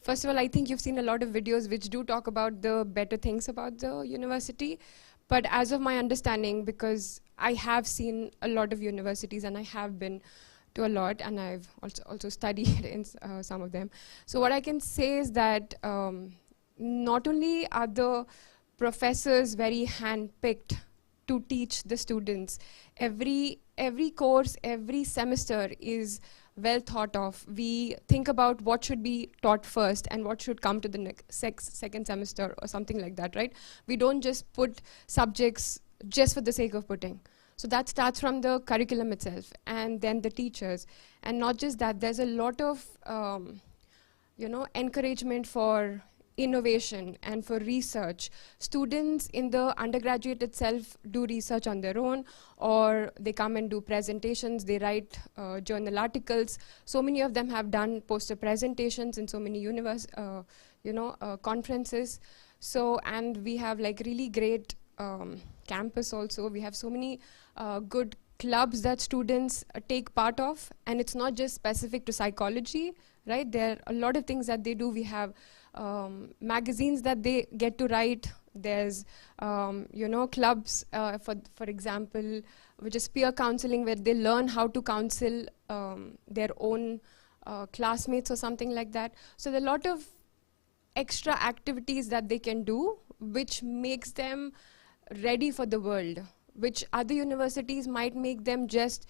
First of all, I think you've seen a lot of videos which do talk about the better things about the university. But as of my understanding, because I have seen a lot of universities and I have been to a lot, and I've also studied in some of them. So what I can say is that not only are the professors very hand-picked to teach the students, every course, every semester is well thought of. We think about what should be taught first and what should come to the second semester or something like that, right? We don't just put subjects just for the sake of putting. So that starts from the curriculum itself and then the teachers. And not just that, there's a lot of encouragement for innovation and for research. Students in the undergraduate itself do research on their own, or they come and do presentations, they write journal articles. So many of them have done poster presentations in so many conferences. So, and we have like really great campus also. We have so many good clubs that students take part of, and it's not just specific to psychology, right? There are a lot of things that they do. We have magazines that they get to write. There's clubs, for example, which is peer counseling, where they learn how to counsel their own classmates or something like that. So there are a lot of extra activities that they can do, which makes them ready for the world, which other universities might make them just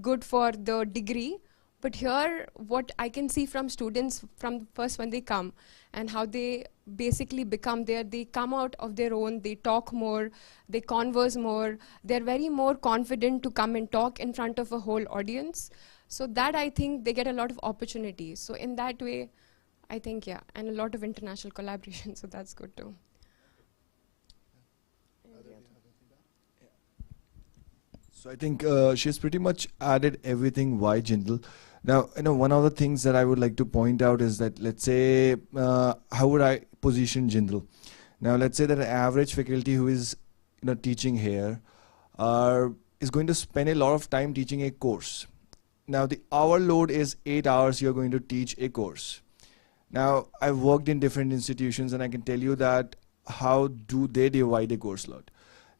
good for the degree. But here, what I can see from students from first when they come and how they basically become there, they come out of their own, they talk more, they converse more, they're very more confident to come and talk in front of a whole audience. So that, I think, they get a lot of opportunities. So in that way, I think, yeah, and a lot of international collaboration, so that's good too. So I think she's pretty much added everything why Jindal. Now, one of the things that I would like to point out is that, let's say, how would I position Jindal? Now, let's say that an average faculty who is teaching here is going to spend a lot of time teaching a course. Now, the hour load is 8 hours you're going to teach a course. Now, I've worked in different institutions, and I can tell you that how do they divide a course load.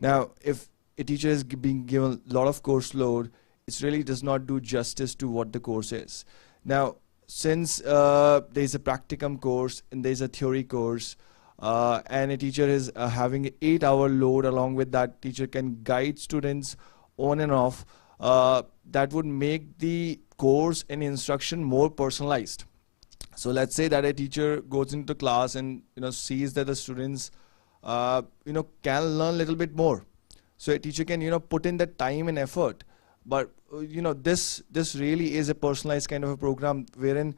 Now, if a teacher is being given a lot of course load, it really does not do justice to what the course is. Now, since there's a practicum course and there's a theory course, and a teacher is having an 8-hour load, along with that, teacher can guide students on and off, that would make the course and instruction more personalized. So let's say that a teacher goes into class and sees that the students can learn a little bit more. So a teacher can put in the time and effort. But this really is a personalized kind of a program wherein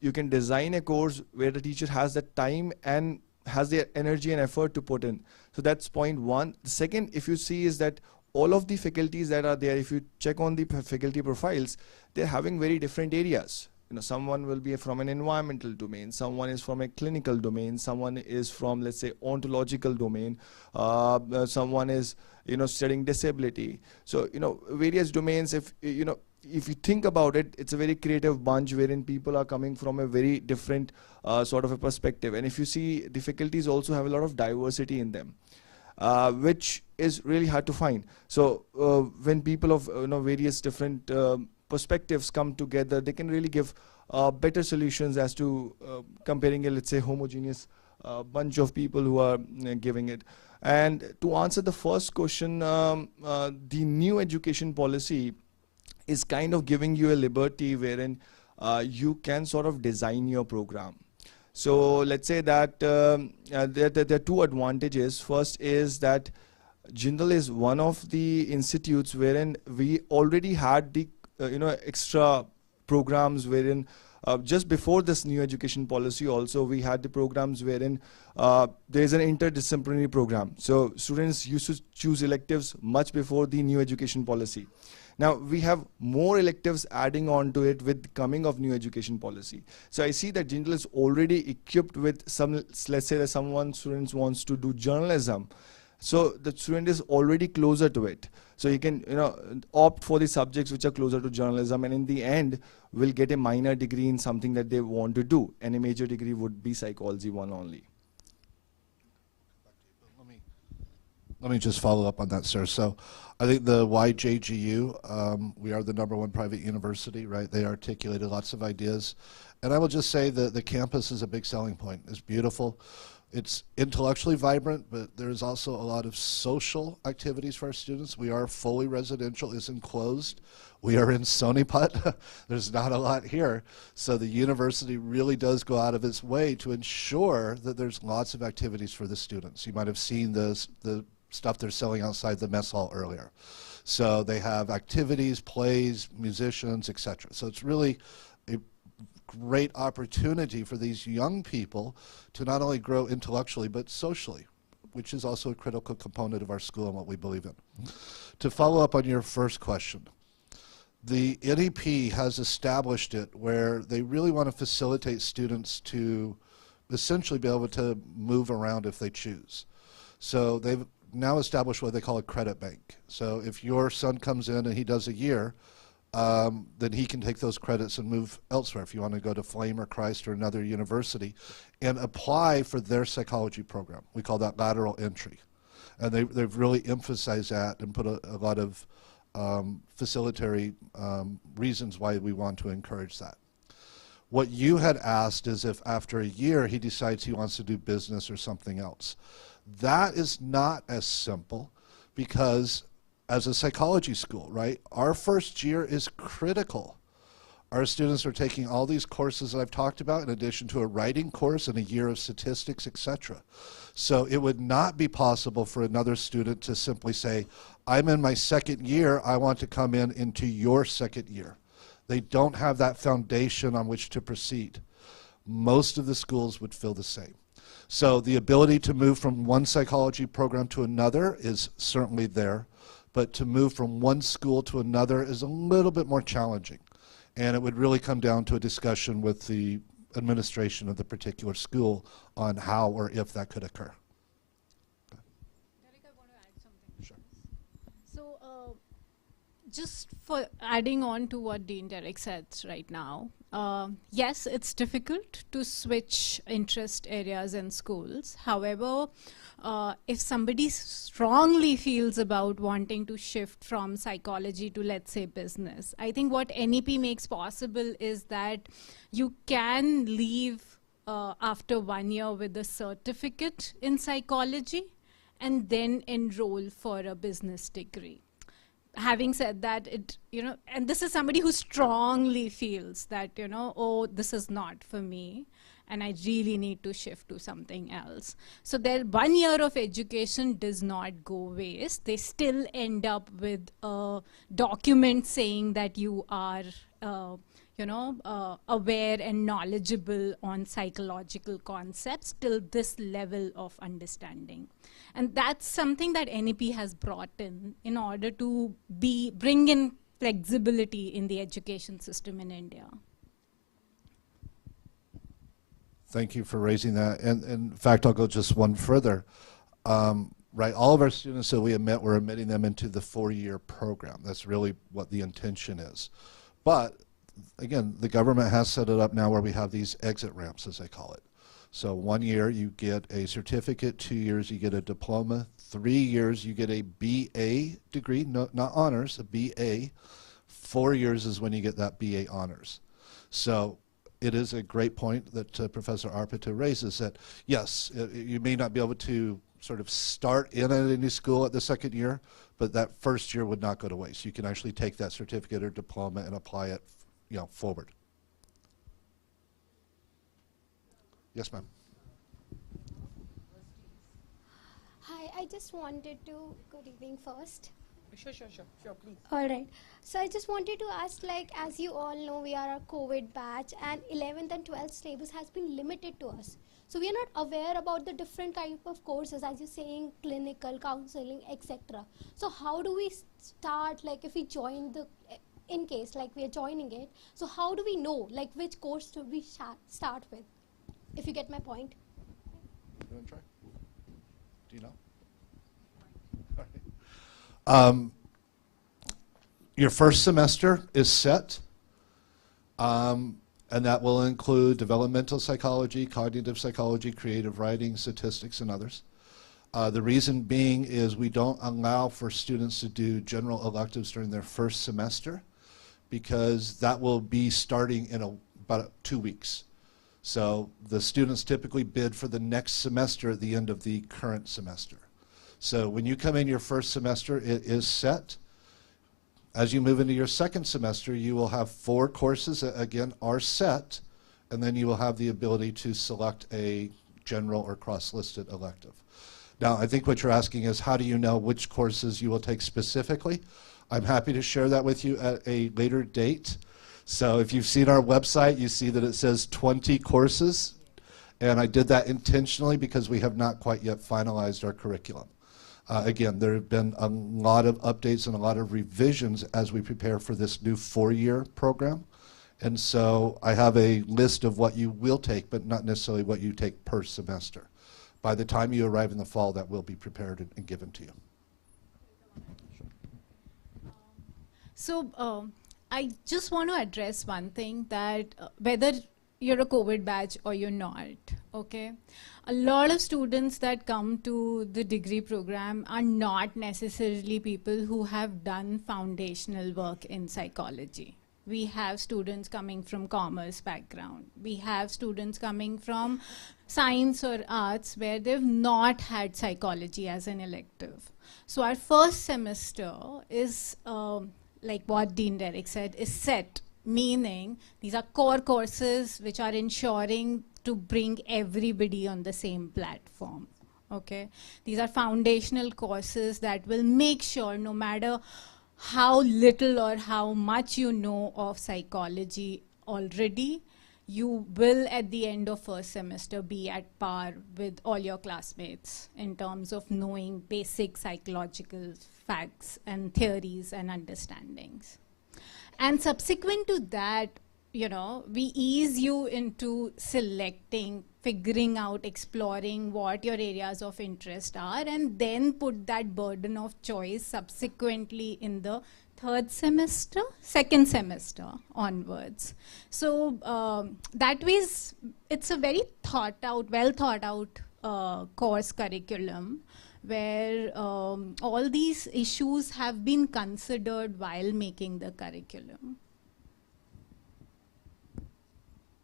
you can design a course where the teacher has the time and has the energy and effort to put in. So that's point one. The second, if you see, is that all of the faculties that are there, if you check on the faculty profiles, they're having very different areas. Someone will be from an environmental domain, someone is from a clinical domain, someone is from, let's say, ontological domain, someone is studying disability. So various domains. If you think about it, it's a very creative bunch wherein people are coming from a very different sort of a perspective. And if you see, the faculties also have a lot of diversity in them, which is really hard to find. So when people of various different perspectives come together, they can really give better solutions as to comparing a, let's say, homogeneous bunch of people who are giving it. And to answer the first question, the new education policy is kind of giving you a liberty wherein you can sort of design your program. So let's say that there are two advantages. First is that Jindal is one of the institutes wherein we already had the extra programs wherein just before this new education policy also we had the programs wherein there is an interdisciplinary program. So students used to choose electives much before the new education policy. Now we have more electives adding on to it with the coming of new education policy. So I see that Jindal is already equipped with some, let's say that students wants to do journalism. So the student is already closer to it. So you can opt for the subjects which are closer to journalism, and in the end, will get a minor degree in something that they want to do, and a major degree would be psychology one only. Let me just follow up on that, sir. So I think the YJGU, we are the #1 private university, right? They articulated lots of ideas. And I will just say that the campus is a big selling point. It's beautiful. It's intellectually vibrant, but there's also a lot of social activities for our students. We are fully residential, isn't closed. We are in Sonipat. There's not a lot here. So the university really does go out of its way to ensure that there's lots of activities for the students. You might have seen the stuff they're selling outside the mess hall earlier. So they have activities, plays, musicians, etc. So it's really a great opportunity for these young people to not only grow intellectually but socially, which is also a critical component of our school and what we believe in. To follow up on your first question, the NEP has established it where they really want to facilitate students to essentially be able to move around if they choose. So they've now established what they call a credit bank. So if your son comes in and he does a year, then he can take those credits and move elsewhere if you want to go to Flame or Christ or another university and apply for their psychology program. We call that lateral entry. And they've really emphasized that and put a lot of facilitatory reasons why we want to encourage that. What you had asked is if after a year he decides he wants to do business or something else. That is not as simple because as a psychology school, right, our first year is critical. Our students are taking all these courses that I've talked about in addition to a writing course and a year of statistics, etc. So it would not be possible for another student to simply say, I'm in my second year, I want to come into your second year. They don't have that foundation on which to proceed. Most of the schools would feel the same. So the ability to move from one psychology program to another is certainly there, but to move from one school to another is a little bit more challenging. And it would really come down to a discussion with the administration of the particular school on how or if that could occur. Derek, I want to add something. Sure. So just for adding on to what Dean Derek said right now, yes, it's difficult to switch interest areas in schools. However, if somebody strongly feels about wanting to shift from psychology to, let's say, business, I think what NEP makes possible is that you can leave after 1 year with a certificate in psychology and then enroll for a business degree. Having said that, and this is somebody who strongly feels that, oh, this is not for me, and I really need to shift to something else. So their 1 year of education does not go waste. They still end up with a document saying that you are, aware and knowledgeable on psychological concepts till this level of understanding. And that's something that NEP has brought in order to bring in flexibility in the education system in India. Thank you for raising that. And in fact, I'll go just one further. Right, all of our students that we admit, we're admitting them into the 4-year program. That's really what the intention is. But again, the government has set it up now where we have these exit ramps, as they call it. So 1 year you get a certificate, 2 years you get a diploma, 3 years you get a BA degree, not honors, a BA. 4 years is when you get that BA honors. So it is a great point that Professor Arpita raises that, yes, you may not be able to sort of start in a new school at the second year, but that first year would not go to waste. You can actually take that certificate or diploma and apply it, forward. Yes, ma'am. Hi, I just wanted to, good evening first. Sure, please. All right. So I just wanted to ask, as you all know, we are a COVID batch and 11th and 12th syllabus has been limited to us. So we are not aware about the different type of courses, as you're saying, clinical, counseling, etc. So how do we start, if we join in case, we are joining it, so how do we know, which course should we start with? If you get my point. You want to try? Do you know? Your first semester is set. And that will include developmental psychology, cognitive psychology, creative writing, statistics, and others. The reason being is we don't allow for students to do general electives during their first semester because that will be starting in about 2 weeks. So the students typically bid for the next semester at the end of the current semester. So when you come in your first semester, it is set. As you move into your second semester, you will have 4 courses that, again, are set, and then you will have the ability to select a general or cross-listed elective. Now, I think what you're asking is, how do you know which courses you will take specifically? I'm happy to share that with you at a later date. So if you've seen our website, you see that it says 20 courses, and I did that intentionally because we have not quite yet finalized our curriculum. Again, there have been a lot of updates and a lot of revisions as we prepare for this new 4-year program. And so I have a list of what you will take, but not necessarily what you take per semester. By the time you arrive in the fall, that will be prepared and given to you. So I just want to address one thing, that whether you're a COVID batch or you're not, okay? A lot of students that come to the degree program are not necessarily people who have done foundational work in psychology. We have students coming from commerce background. We have students coming from science or arts where they've not had psychology as an elective. So our first semester is, like what Dean Derek said, is set, meaning these are core courses which are ensuring to bring everybody on the same platform, okay? These are foundational courses that will make sure no matter how little or how much you know of psychology already, you will at the end of first semester be at par with all your classmates in terms of knowing basic psychological facts and theories and understandings. And subsequent to that, you know, we ease you into selecting, figuring out, exploring what your areas of interest are, and then put that burden of choice subsequently in the second semester onwards. So that way, it's a very well thought out course curriculum where all these issues have been considered while making the curriculum.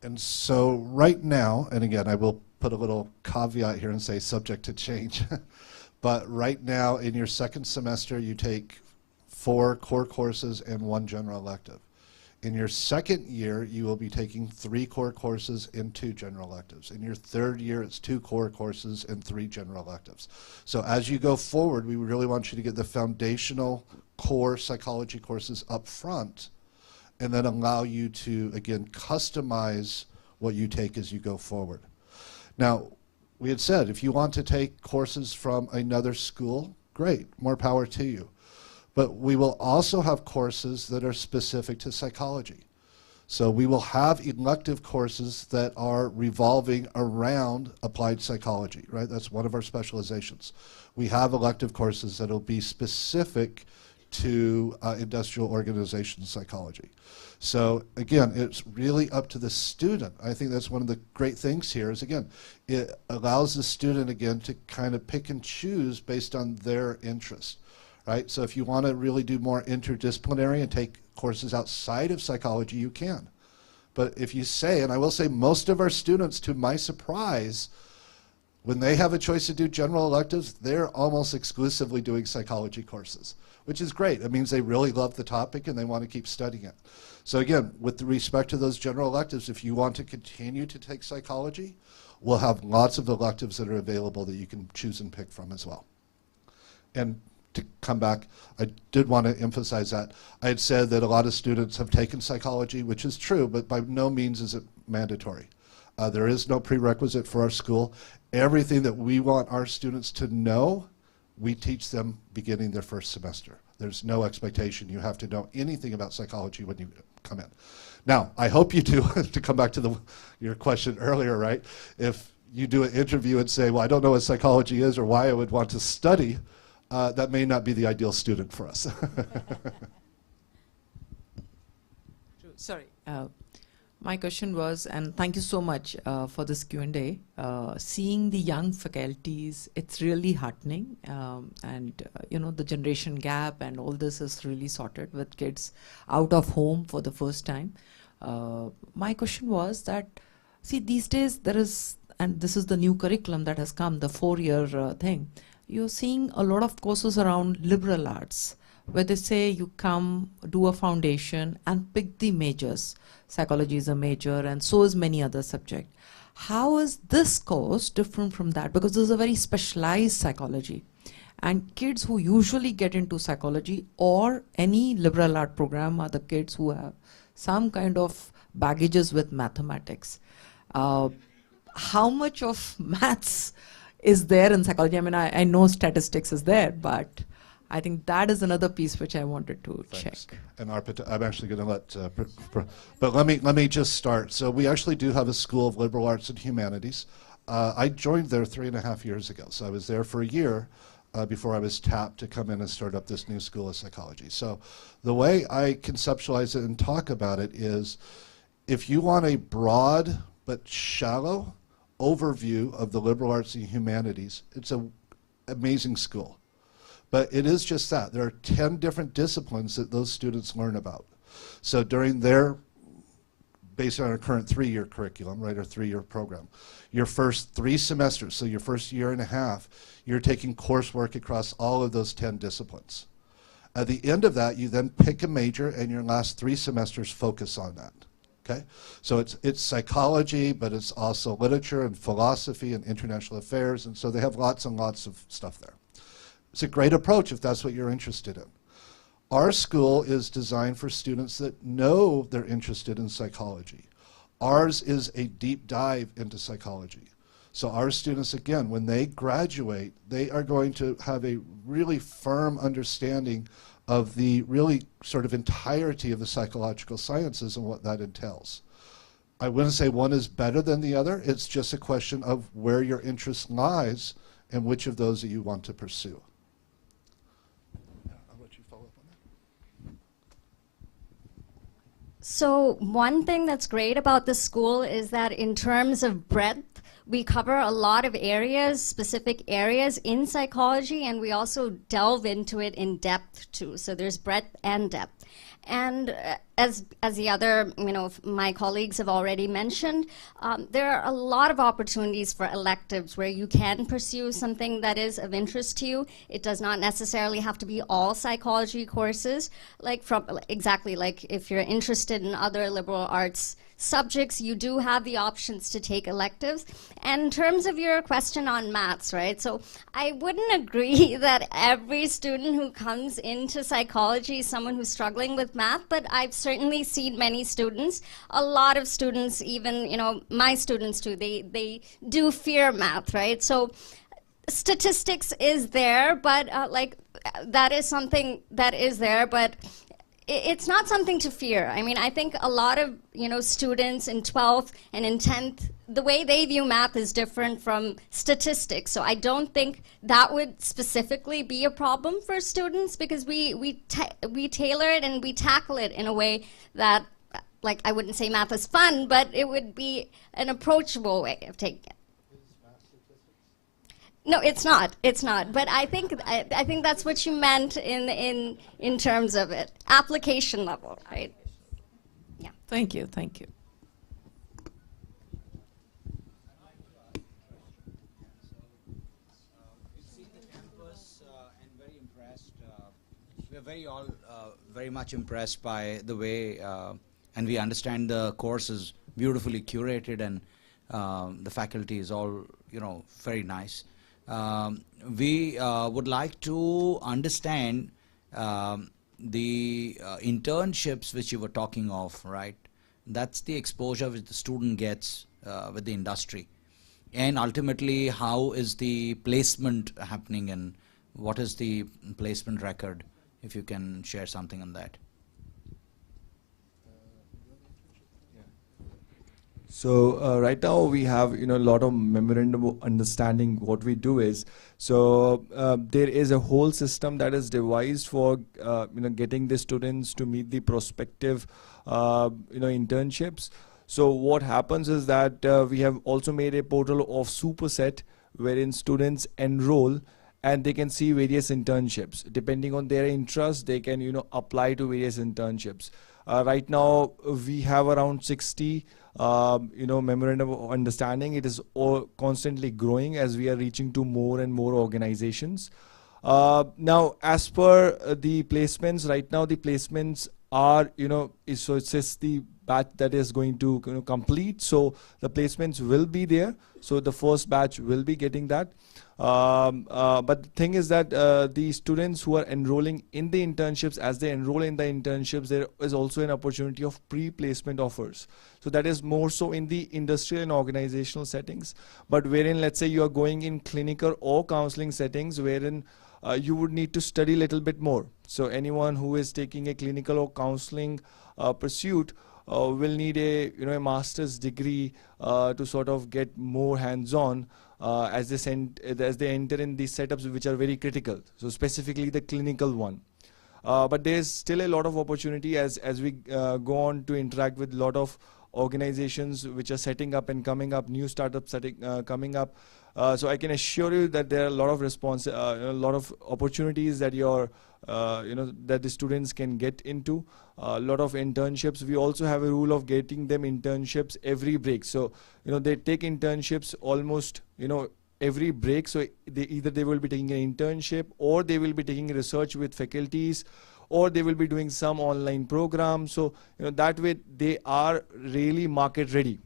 And so right now, and again, I will put a little caveat here and say subject to change, but right now in your second semester, you take 4 core courses and 1 general elective. In your second year, you will be taking 3 core courses and 2 general electives. In your third year, it's 2 core courses and 3 general electives. So as you go forward, we really want you to get the foundational core psychology courses up front, and then allow you to, again, customize what you take as you go forward. Now, we had said, if you want to take courses from another school, great, more power to you. But we will also have courses that are specific to psychology. So we will have elective courses that are revolving around applied psychology, right? That's one of our specializations. We have elective courses that will be specific to industrial organization psychology. So again, it's really up to the student. I think that's one of the great things here is, again, it allows the student, again, to kind of pick and choose based on their interest, right? So if you want to really do more interdisciplinary and take courses outside of psychology, you can. But if you say, and I will say most of our students, to my surprise, when they have a choice to do general electives, they're almost exclusively doing psychology courses, which is great. It means they really love the topic and they want to keep studying it. So again, with respect to those general electives, if you want to continue to take psychology, we'll have lots of electives that are available that you can choose and pick from as well. And to come back, I did want to emphasize that. I had said that a lot of students have taken psychology, which is true, but by no means is it mandatory. There is no prerequisite for our school. Everything that we want our students to know, we teach them beginning their first semester. There's no expectation you have to know anything about psychology when you come in. Now, I hope you do, to come back to your question earlier, right? If you do an interview and say, well, I don't know what psychology is or why I would want to study, that may not be the ideal student for us. Sorry. My question was, and thank you so much for this Q&A. Seeing the young faculties, it's really heartening. You know, the generation gap and all this is really sorted with kids out of home for the first time. My question was that, see, these days there is, and this is the new curriculum that has come, the 4-year thing. You're seeing a lot of courses around liberal arts, where they say you come, do a foundation, and pick the majors. Psychology is a major, and so is many other subjects. How is this course different from that? Because this is a very specialized psychology. And kids who usually get into psychology or any liberal art program are the kids who have some kind of baggages with mathematics. How much of maths is there in psychology? I mean, I know statistics is there, but I think that is another piece which I wanted to check. And Arpita, I'm actually going to let, but let me just start. So we actually do have a School of Liberal Arts and Humanities. I joined there 3.5 years ago. So I was there for a year before I was tapped to come in and start up this new School of Psychology. So the way I conceptualize it and talk about it is, if you want a broad but shallow overview of the liberal arts and humanities, it's an amazing school. But it is just that. There are 10 different disciplines that those students learn about. So during their, based on our current 3-year curriculum, right, our 3-year program, your first 3 semesters, so your first year and a half, you're taking coursework across all of those 10 disciplines. At the end of that, you then pick a major, and your last 3 semesters focus on that. Okay? So it's psychology, but it's also literature and philosophy and international affairs, and so they have lots and lots of stuff there. It's a great approach if that's what you're interested in. Our school is designed for students that know they're interested in psychology. Ours is a deep dive into psychology. So our students, again, when they graduate, they are going to have a really firm understanding of the really sort of entirety of the psychological sciences and what that entails. I wouldn't say one is better than the other. It's just a question of where your interest lies and which of those that you want to pursue. So one thing that's great about the school is that in terms of breadth, we cover a lot of areas, specific areas in psychology, and we also delve into it in depth too. So there's breadth and depth. And as the other, my colleagues have already mentioned, there are a lot of opportunities for electives where you can pursue something that is of interest to you. It does not necessarily have to be all psychology courses. Exactly like if you're interested in other liberal arts subjects, you do have the options to take electives. And in terms of your question on maths, right? So I wouldn't agree that every student who comes into psychology is someone who's struggling with math, but I've certainly seen many students, a lot of students, even, my students too, they do fear math, right? So statistics is there, but that is something that is there, but it's not something to fear. I mean, I think a lot of, students in 12th and in 10th, the way they view math is different from statistics. So I don't think that would specifically be a problem for students, because we tailor it and we tackle it in a way that, I wouldn't say math is fun, but it would be an approachable way of taking it. No, it's not. It's not. But I think that's what you meant in terms of it, application level, right? Yeah. Thank you. Thank you. We're very much impressed by the way, and we understand the course is beautifully curated, and the faculty is all, very nice. We would like to understand the internships which you were talking of, right? That's the exposure which the student gets with the industry. And ultimately, how is the placement happening, and what is the placement record, if you can share something on that? So right now we have a lot of memorandum of understanding. What we do is, so there is a whole system that is devised for getting the students to meet the prospective internships. So what happens is that we have also made a portal of Superset wherein students enroll and they can see various internships. Depending on their interest, they can apply to various internships. Right now, we have around 60 memorandum of understanding. It is all constantly growing as we are reaching to more and more organizations. Now, as per the placements, right now the placements are, so it says the batch that is going to complete. So the placements will be there. So the first batch will be getting that. But the thing is that the students who are enrolling in the internships, as they enroll in the internships, there is also an opportunity of pre-placement offers. So that is more so in the industrial and organizational settings. But wherein, let's say you are going in clinical or counseling settings, wherein you would need to study a little bit more. So anyone who is taking a clinical or counseling pursuit will need a master's degree to sort of get more hands-on as they enter in these setups which are very critical. So specifically the clinical one. But there's still a lot of opportunity as we go on to interact with a lot of organizations which are setting up and coming up, new startups coming up. So I can assure you that there are a lot of a lot of opportunities that that the students can get into. A lot of internships. We also have a rule of getting them internships every break. So they take internships almost every break. So either they will be taking an internship, or they will be taking research with faculties, or they will be doing some online program. So that way they are really market ready.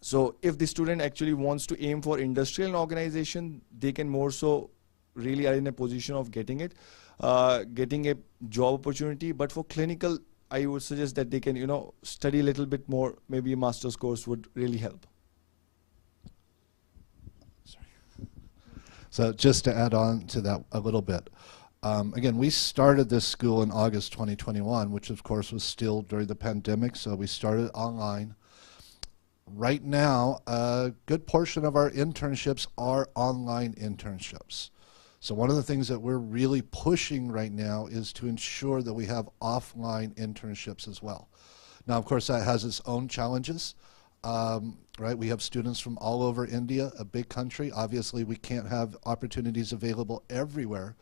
So if the student actually wants to aim for industrial and organization, they can more so really are in a position of getting it, getting a job opportunity. But for clinical, I would suggest that they can study a little bit more. Maybe a master's course would really help. Sorry. So just to add on to that a little bit. Again, we started this school in August 2021, which of course was still during the pandemic, so we started online. Right now, a good portion of our internships are online internships. So one of the things that we're really pushing right now is to ensure that we have offline internships as well. Now, of course, that has its own challenges, right? We have students from all over India, a big country. Obviously, we can't have opportunities available everywhere,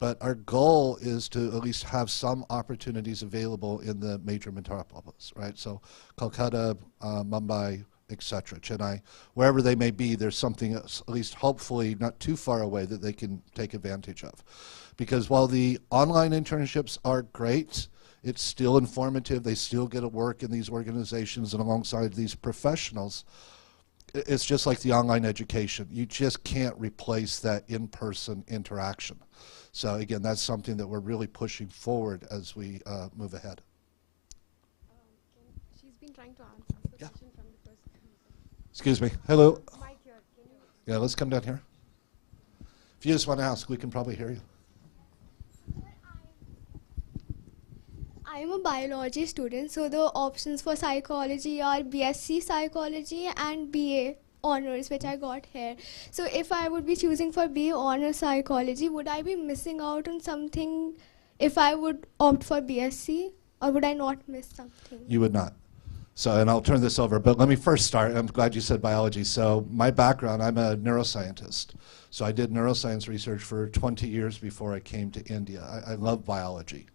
but our goal is to at least have some opportunities available in the major metropolis, right? So Kolkata, Mumbai, etc., Chennai, wherever they may be, there's something at least hopefully not too far away that they can take advantage of. Because while the online internships are great, it's still informative, they still get to work in these organizations and alongside these professionals. It's just like the online education. You just can't replace that in-person interaction. So again, that's something that we're really pushing forward as we move ahead. She's been trying to answer the question from the first. Excuse me. Hello. Yeah, let's come down here. If you just want to ask, we can probably hear you. I'm a biology student, so the options for psychology are BSc Psychology and BA Honors, which I got here. So if I would be choosing for BA Honors Psychology, would I be missing out on something if I would opt for BSc, or would I not miss something? You would not. So, and I'll turn this over, but let me first start. I'm glad you said biology. So my background, I'm a neuroscientist. So I did neuroscience research for 20 years before I came to India. I love biology.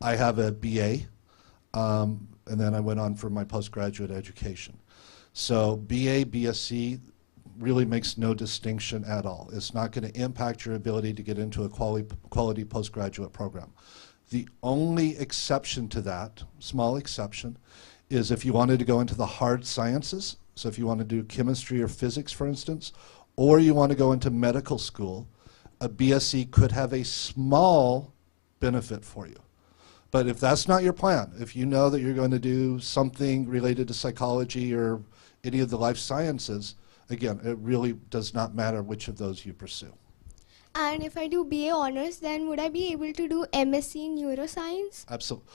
I have a BA, and then I went on for my postgraduate education. So BA, BSc really makes no distinction at all. It's not going to impact your ability to get into a quality postgraduate program. The only exception to that, small exception, is if you wanted to go into the hard sciences, so if you want to do chemistry or physics, for instance, or you want to go into medical school, a BSc could have a small benefit for you. But if that's not your plan, if you know that you're going to do something related to psychology or any of the life sciences, again, it really does not matter which of those you pursue. And if I do BA Honors, then would I be able to do MSc in Neuroscience? Absolutely.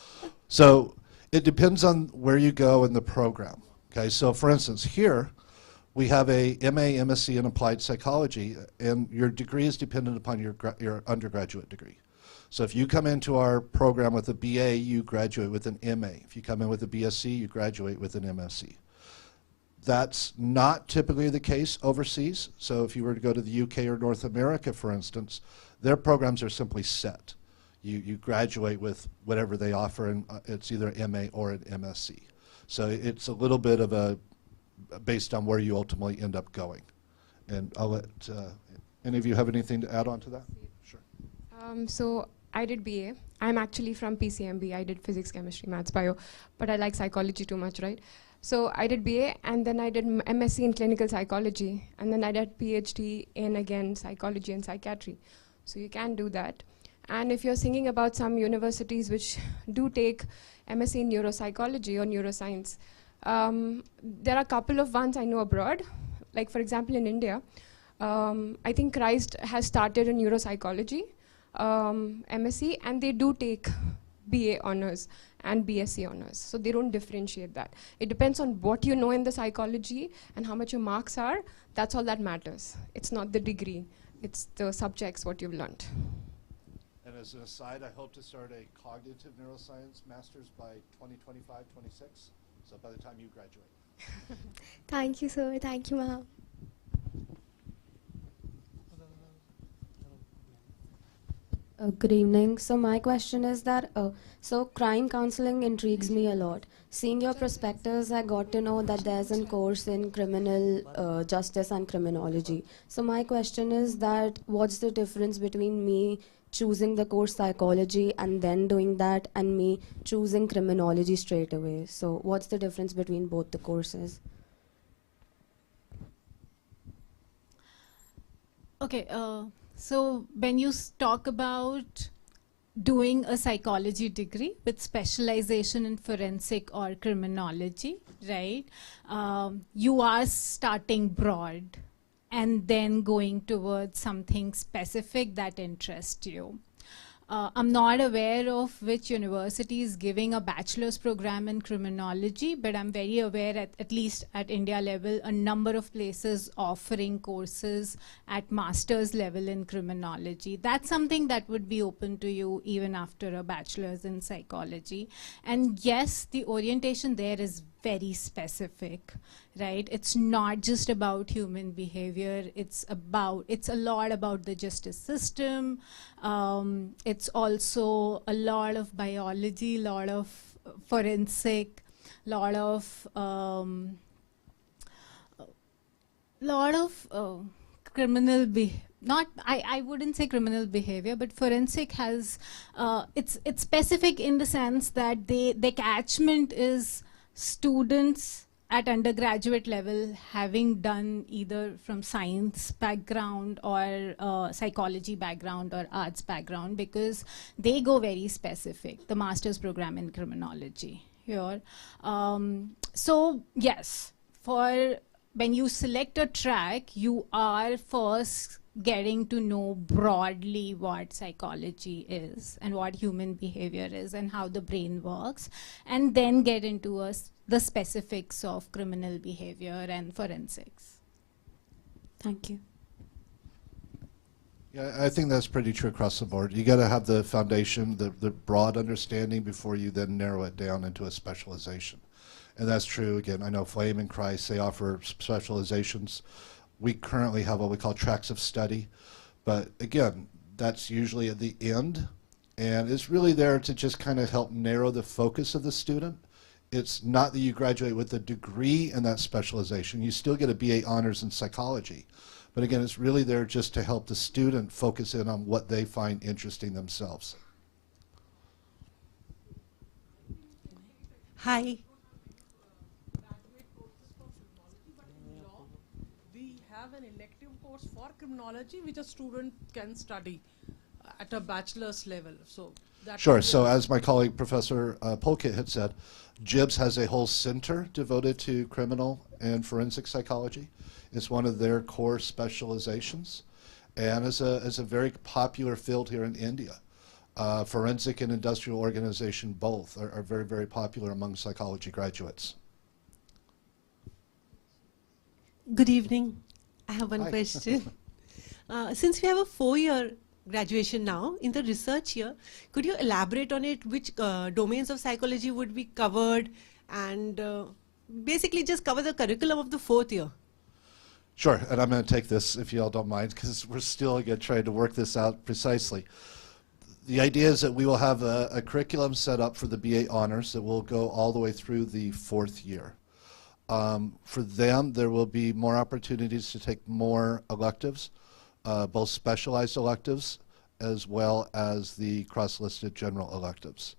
So it depends on where you go in the program. Okay, so for instance, here we have a MA, MSc in Applied Psychology, and your degree is dependent upon your undergraduate degree. So if you come into our program with a BA, you graduate with an MA. If you come in with a BSc, you graduate with an MSc. That's not typically the case overseas. So if you were to go to the UK or North America, for instance, their programs are simply set. You graduate with whatever they offer, and it's either MA or an MSc. So it's a little bit of a, based on where you ultimately end up going. And I'll let, any of you have anything to add on to that? Sure. So I did BA. I'm actually from PCMB. I did physics, chemistry, maths, bio, but I like psychology too much, right? So I did BA, and then I did MSc in clinical psychology, and then I did PhD in, again, psychology and psychiatry. So you can do that. And if you're thinking about some universities which do take MSc in neuropsychology or neuroscience, there are a couple of ones I know abroad. Like, for example, in India, I think Christ has started in neuropsychology, MSc, and they do take BA honors and BSc honors. So they don't differentiate that. It depends on what you know in the psychology and how much your marks are. That's all that matters. It's not the degree. It's the subjects, what you've learned. And as an aside, I hope to start a cognitive neuroscience master's by 2025, 26. So by the time you graduate. Thank you, sir. Thank you, ma'am. Good evening. So my question is that, so crime counseling intrigues me a lot. Seeing your perspectives, I got to know that there's a course in criminal justice and criminology. So my question is that, what's the difference between me choosing the course psychology and then doing that, and me choosing criminology straight away? So what's the difference between both the courses? Okay, so when you talk about doing a psychology degree with specialization in forensic or criminology, right, you are starting broad and then going towards something specific that interests you. I'm not aware of which university is giving a bachelor's program in criminology, but I'm very aware, at least at India level, a number of places offering courses at master's level in criminology. That's something that would be open to you even after a bachelor's in psychology. And yes, the orientation there is very specific, right? It's not just about human behavior. It's a lot about the justice system. It's also a lot of biology, a lot of forensic, lot of criminal I wouldn't say criminal behavior, but forensic has it's specific in the sense that the catchment is students at undergraduate level having done either from science background or psychology background or arts background, because they go very specific, the master's program in criminology here. So yes, for when you select a track, you are first getting to know broadly what psychology is and what human behavior is and how the brain works, and then get into the specifics of criminal behavior and forensics. Thank you. Yeah, I think that's pretty true across the board. You got to have the foundation, the broad understanding before you then narrow it down into a specialization. And that's true, again, I know Flame and Christ, they offer specializations. We currently have what we call tracks of study, but again, that's usually at the end, and it's really there to just kind of help narrow the focus of the student. It's not that you graduate with a degree in that specialization. You still get a BA honors in psychology, but again, it's really there just to help the student focus in on what they find interesting themselves. Hi. An elective course for criminology which a student can study at a bachelor's level. So that Sure. So as my colleague Professor Polkett had said, Jibs has a whole center devoted to criminal and forensic psychology. It's one of their core specializations, and is a very popular field here in India. Forensic and industrial organization both are very, very popular among psychology graduates. Good evening. I have one question. Since we have a 4-year graduation now, in the research year, could you elaborate on it, which domains of psychology would be covered, and basically just cover the curriculum of the 4th year. Sure, and I'm going to take this if you all don't mind, because we're still again trying to work this out precisely. The idea is that we will have a curriculum set up for the BA honors that will go all the way through the 4th year. For them, there will be more opportunities to take more electives, both specialized electives as well as the cross-listed general electives.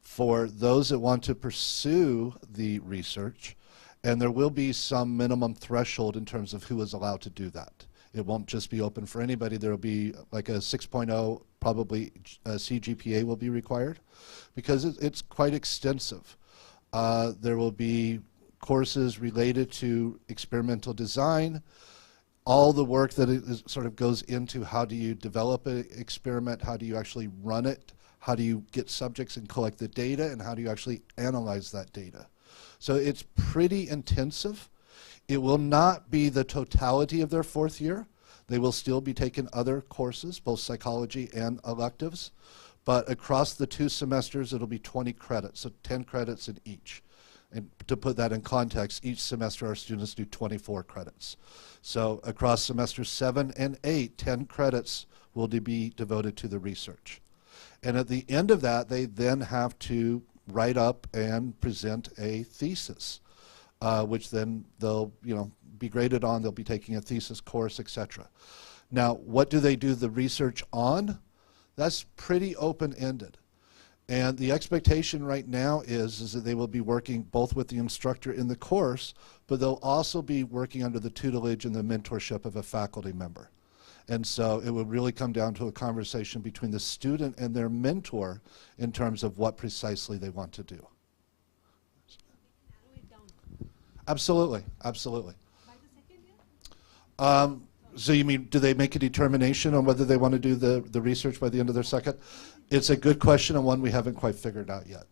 For those that want to pursue the research, and there will be some minimum threshold in terms of who is allowed to do that. It won't just be open for anybody. There will be like a 6.0, probably CGPA will be required, because it's quite extensive. There will be courses related to experimental design, all the work that sort of goes into how do you develop an experiment, how do you actually run it, how do you get subjects and collect the data, and how do you actually analyze that data. So it's pretty intensive. It will not be the totality of their 4th year. They will still be taking other courses, both psychology and electives, but across the 2 semesters it'll be 20 credits, so 10 credits in each. And to put that in context, each semester our students do 24 credits. So across semesters 7 and 8, 10 credits will be devoted to the research. And at the end of that, they then have to write up and present a thesis, which then they'll be graded on. They'll be taking a thesis course, etc. Now, what do they do the research on? That's pretty open-ended. And the expectation right now is that they will be working both with the instructor in the course, but they'll also be working under the tutelage and the mentorship of a faculty member. And so it will really come down to a conversation between the student and their mentor in terms of what precisely they want to do. Absolutely, absolutely. So you mean, do they make a determination on whether they want to do the research by the end of their 2nd? It's a good question and one we haven't quite figured out yet.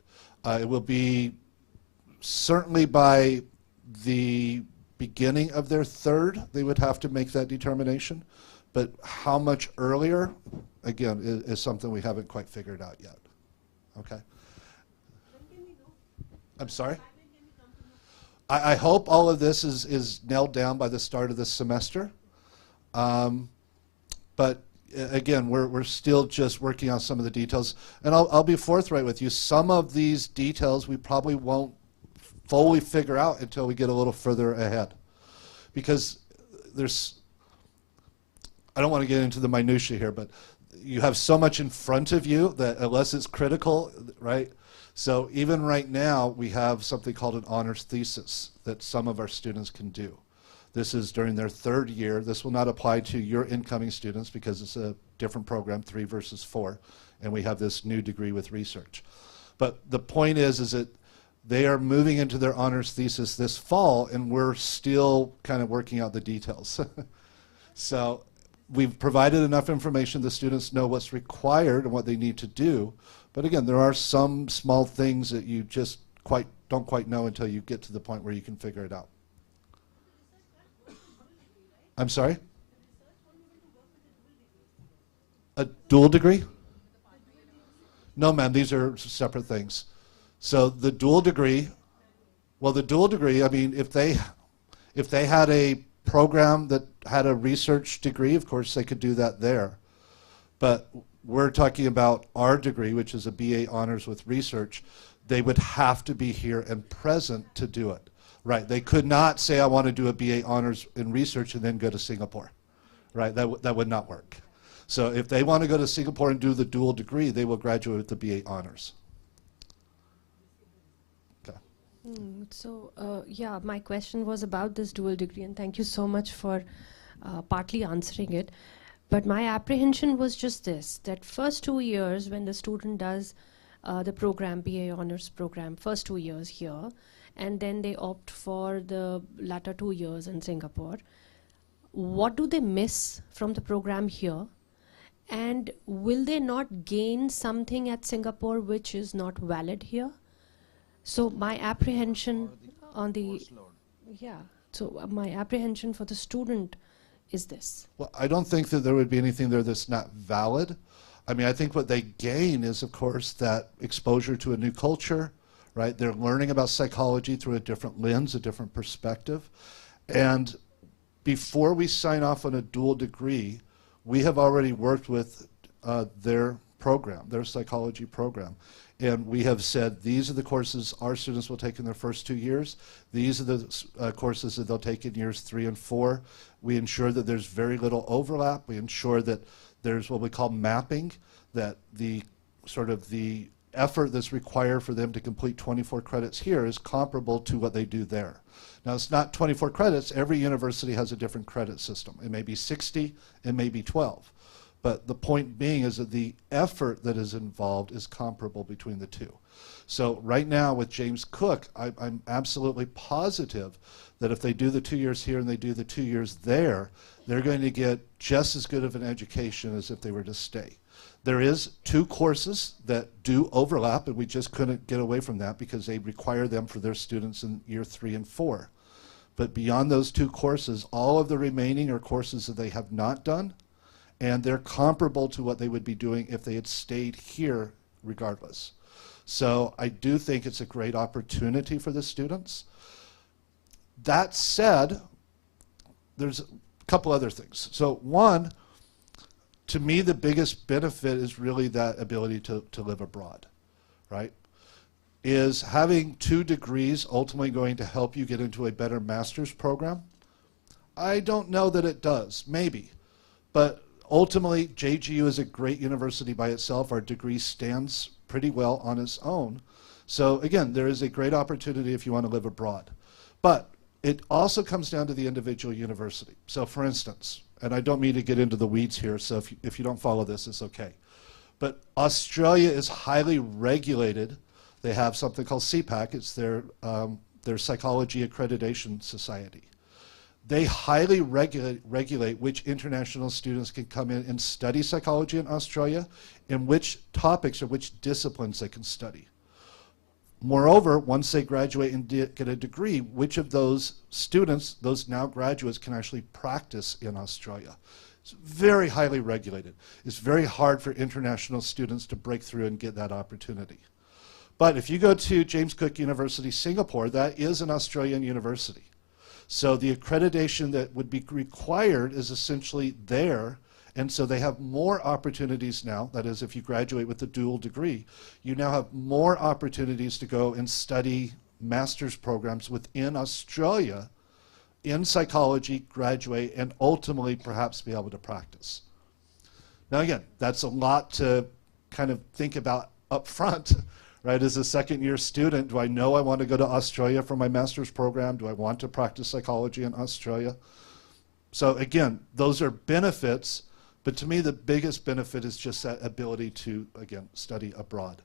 It will be certainly by the beginning of their 3rd, they would have to make that determination. But how much earlier, again, is something we haven't quite figured out yet. Okay? I'm sorry? I hope all of this is nailed down by the start of this semester. But again, we're still just working on some of the details. And I'll be forthright with you. Some of these details we probably won't fully figure out until we get a little further ahead. Because I don't want to get into the minutiae here, but you have so much in front of you that unless it's critical, right? So even right now, we have something called an honors thesis that some of our students can do. This is during their 3rd year. This will not apply to your incoming students because it's a different program, 3 versus 4, and we have this new degree with research. But the point is that they are moving into their honors thesis this fall, and we're still kind of working out the details. So we've provided enough information the students know what's required and what they need to do. But again, there are some small things that you just don't quite know until you get to the point where you can figure it out. I'm sorry? A dual degree? No, ma'am, these are separate things. So the dual degree, I mean, if they had a program that had a research degree, of course they could do that there. But we're talking about our degree, which is a BA honors with research. They would have to be here and present to do it. Right, they could not say I want to do a BA honors in research and then go to Singapore. Right, that would not work. So if they want to go to Singapore and do the dual degree, they will graduate with the BA honors. Okay. Yeah, my question was about this dual degree, and thank you so much for partly answering it. But my apprehension was just this, that first 2 years when the student does the program, BA honors program, first 2 years here, and then they opt for the latter 2 years in Singapore, what do they miss from the program here? And will they not gain something at Singapore which is not valid here? So my apprehension on the, my apprehension for the student is this. Well, I don't think that there would be anything there that's not valid. I mean, I think what they gain is, of course, that exposure to a new culture, right? They're learning about psychology through a different lens, a different perspective. And before we sign off on a dual degree, we have already worked with their program, their psychology program. And we have said, these are the courses our students will take in their first 2 years. These are the courses that they'll take in years 3 and 4. We ensure that there's very little overlap. We ensure that there's what we call mapping, that the sort of the effort that's required for them to complete 24 credits here is comparable to what they do there. Now, it's not 24 credits. Every university has a different credit system. It may be 60, it may be 12. But the point being is that the effort that is involved is comparable between the two. So right now with James Cook, I'm absolutely positive that if they do the 2 years here and they do the 2 years there, they're going to get just as good of an education as if they were to stay. There is 2 courses that do overlap, and we just couldn't get away from that because they require them for their students in year 3 and 4. But beyond those 2 courses, all of the remaining are courses that they have not done, and they're comparable to what they would be doing if they had stayed here regardless. So I do think it's a great opportunity for the students. That said, there's a couple other things. So one, to me, the biggest benefit is really that ability to live abroad, right? Is having 2 degrees ultimately going to help you get into a better master's program? I don't know that it does, maybe. But ultimately, JGU is a great university by itself. Our degree stands pretty well on its own. So again, there is a great opportunity if you want to live abroad. But it also comes down to the individual university. So for instance, and I don't mean to get into the weeds here, so if you don't follow this, it's okay. But Australia is highly regulated. They have something called CPAC. It's their Psychology Accreditation Society. They highly regulate which international students can come in and study psychology in Australia and which topics or which disciplines they can study. Moreover, once they graduate and get a degree, which of those students, those now graduates, can actually practice in Australia? It's very highly regulated. It's very hard for international students to break through and get that opportunity. But if you go to James Cook University, Singapore, that is an Australian university. So the accreditation that would be required is essentially there, and so they have more opportunities now. That is, if you graduate with a dual degree, you now have more opportunities to go and study master's programs within Australia in psychology, graduate, and ultimately perhaps be able to practice. Now again, that's a lot to kind of think about up front. Right, as a second-year student, do I know I want to go to Australia for my master's program? Do I want to practice psychology in Australia? So again, those are benefits, but to me the biggest benefit is just that ability to, again, study abroad.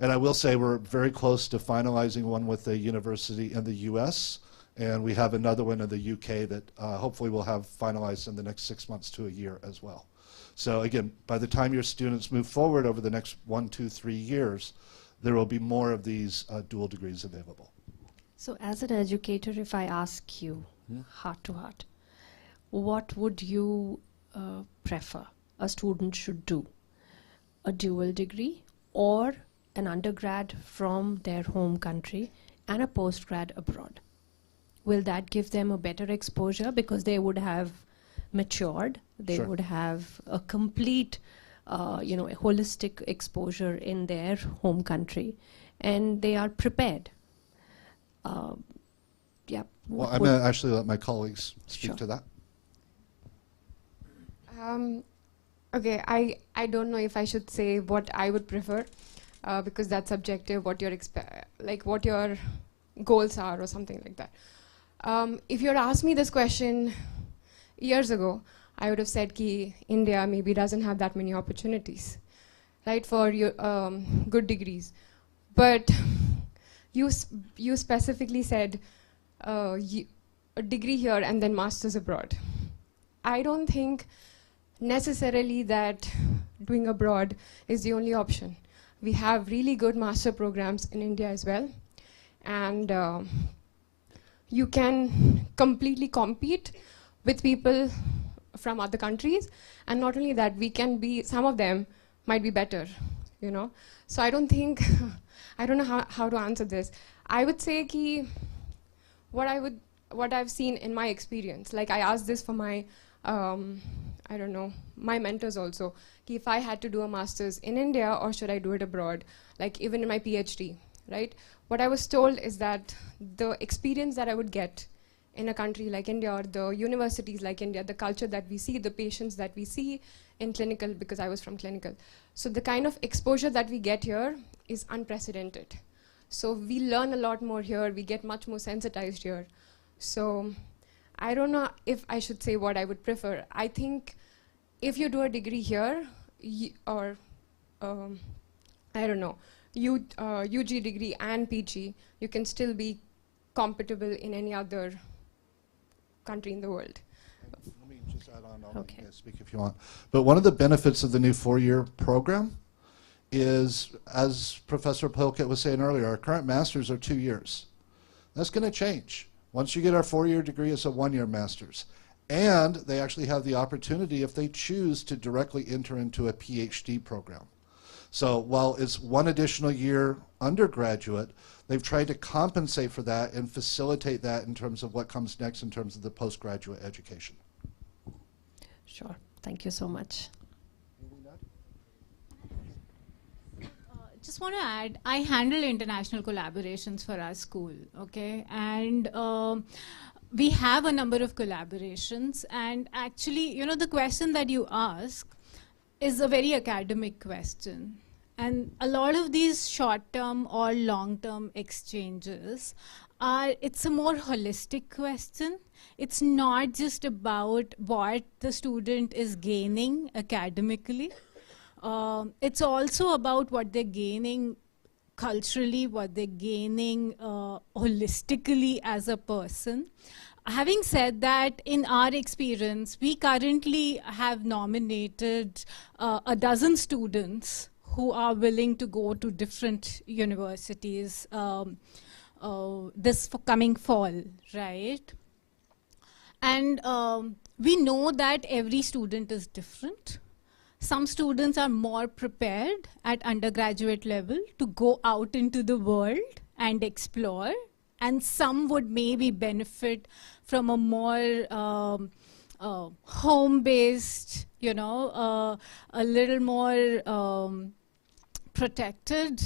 And I will say we're very close to finalizing one with a university in the US, and we have another one in the UK that hopefully we'll have finalized in the next 6 months to a year as well. So again, by the time your students move forward over the next 1, 2, 3 years, there will be more of these dual degrees available. So as an educator, if I ask you, heart to heart, what would you prefer a student should do? A dual degree or an undergrad from their home country and a postgrad abroad? Will that give them a better exposure because they would have matured, they would have a complete a holistic exposure in their home country, and they are prepared. Well, I'm going to actually let my colleagues speak to that. Okay, I don't know if I should say what I would prefer, because that's subjective. What your what your goals are, or something like that. If you had asked me this question years ago, I would have said that India maybe doesn't have that many opportunities, right, for your good degrees. But you specifically said a degree here and then masters abroad. I don't think necessarily that doing abroad is the only option. We have really good master programs in India as well, and you can completely compete with people from other countries, and not only that, some of them might be better, So I don't think I don't know how to answer this. I would say ki what I've seen in my experience, like I asked this for my, I don't know, my mentors also, ki if I had to do a master's in India or should I do it abroad, like even in my PhD, right? What I was told is that the experience that I would get in a country like India or the universities like India, the culture that we see, the patients that we see in clinical, because I was from clinical. So the kind of exposure that we get here is unprecedented. So we learn a lot more here, we get much more sensitized here. So I don't know if I should say what I would prefer. I think if you do a degree here, or I don't know, UG degree and PG, you can still be compatible in any other country in the world. Let me just add on, I'll let you guys speak if you want. But one of the benefits of the new 4-year program is, as Professor Pilkett was saying earlier, our current masters are 2 years. That's going to change. Once you get our 4-year degree, it's a 1-year master's. And they actually have the opportunity, if they choose, to directly enter into a PhD program. So while it's 1 additional year undergraduate, they've tried to compensate for that and facilitate that in terms of what comes next in terms of the postgraduate education. Sure. Thank you so much. Just want to add, I handle international collaborations for our school, okay? And we have a number of collaborations, and actually, you know, the question that you ask is a very academic question. And a lot of these short-term or long-term exchanges it's a more holistic question. It's not just about what the student is gaining academically. It's also about what they're gaining culturally, what they're gaining holistically as a person. Having said that, in our experience, we currently have nominated a dozen students who are willing to go to different universities this coming fall, right? And we know that every student is different. Some students are more prepared at undergraduate level to go out into the world and explore, and some would maybe benefit from a more home-based, you know, a little more protected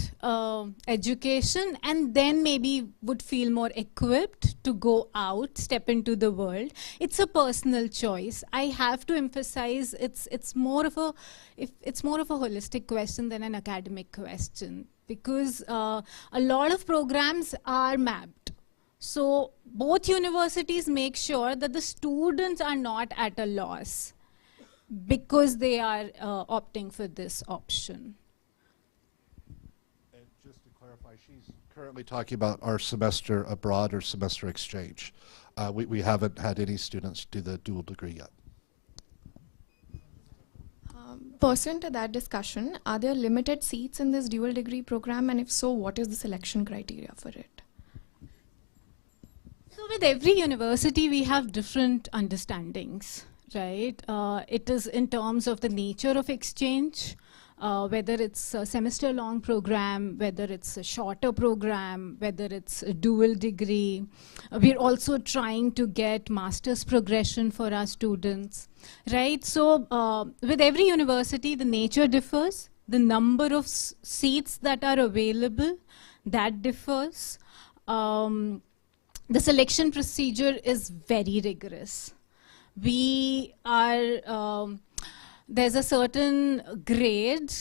education, and then maybe would feel more equipped to go out, step into the world. It's a personal choice. I have to emphasize it's more of a holistic question than an academic question, because a lot of programs are mapped. So both universities make sure that the students are not at a loss because they are opting for this option. Just to clarify, she's currently talking about our semester abroad or semester exchange. We haven't had any students do the dual degree yet. Pursuant to that discussion, are there limited seats in this dual degree program, and if so, what is the selection criteria for it? So with every university, we have different understandings, right? It is in terms of the nature of exchange, whether it's a semester-long program, whether it's a shorter program, whether it's a dual degree. We're also trying to get master's progression for our students, right? So with every university, the nature differs. The number of seats that are available, that differs. The selection procedure is very rigorous. We are there's a certain grade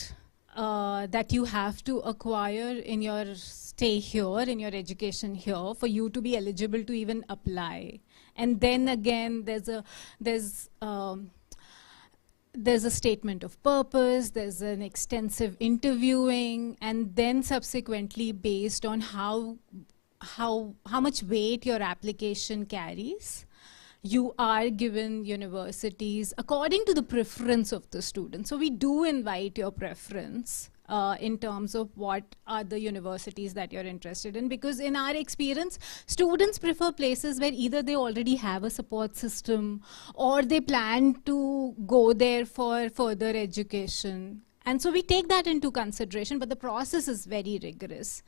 that you have to acquire in your stay here, in your education here, for you to be eligible to even apply. And then again, there's a statement of purpose, there's an extensive interviewing, and then subsequently, based on how much weight your application carries, you are given universities according to the preference of the student. So we do invite your preference in terms of what are the universities that you're interested in, because in our experience, students prefer places where either they already have a support system or they plan to go there for further education. And so we take that into consideration, but the process is very rigorous.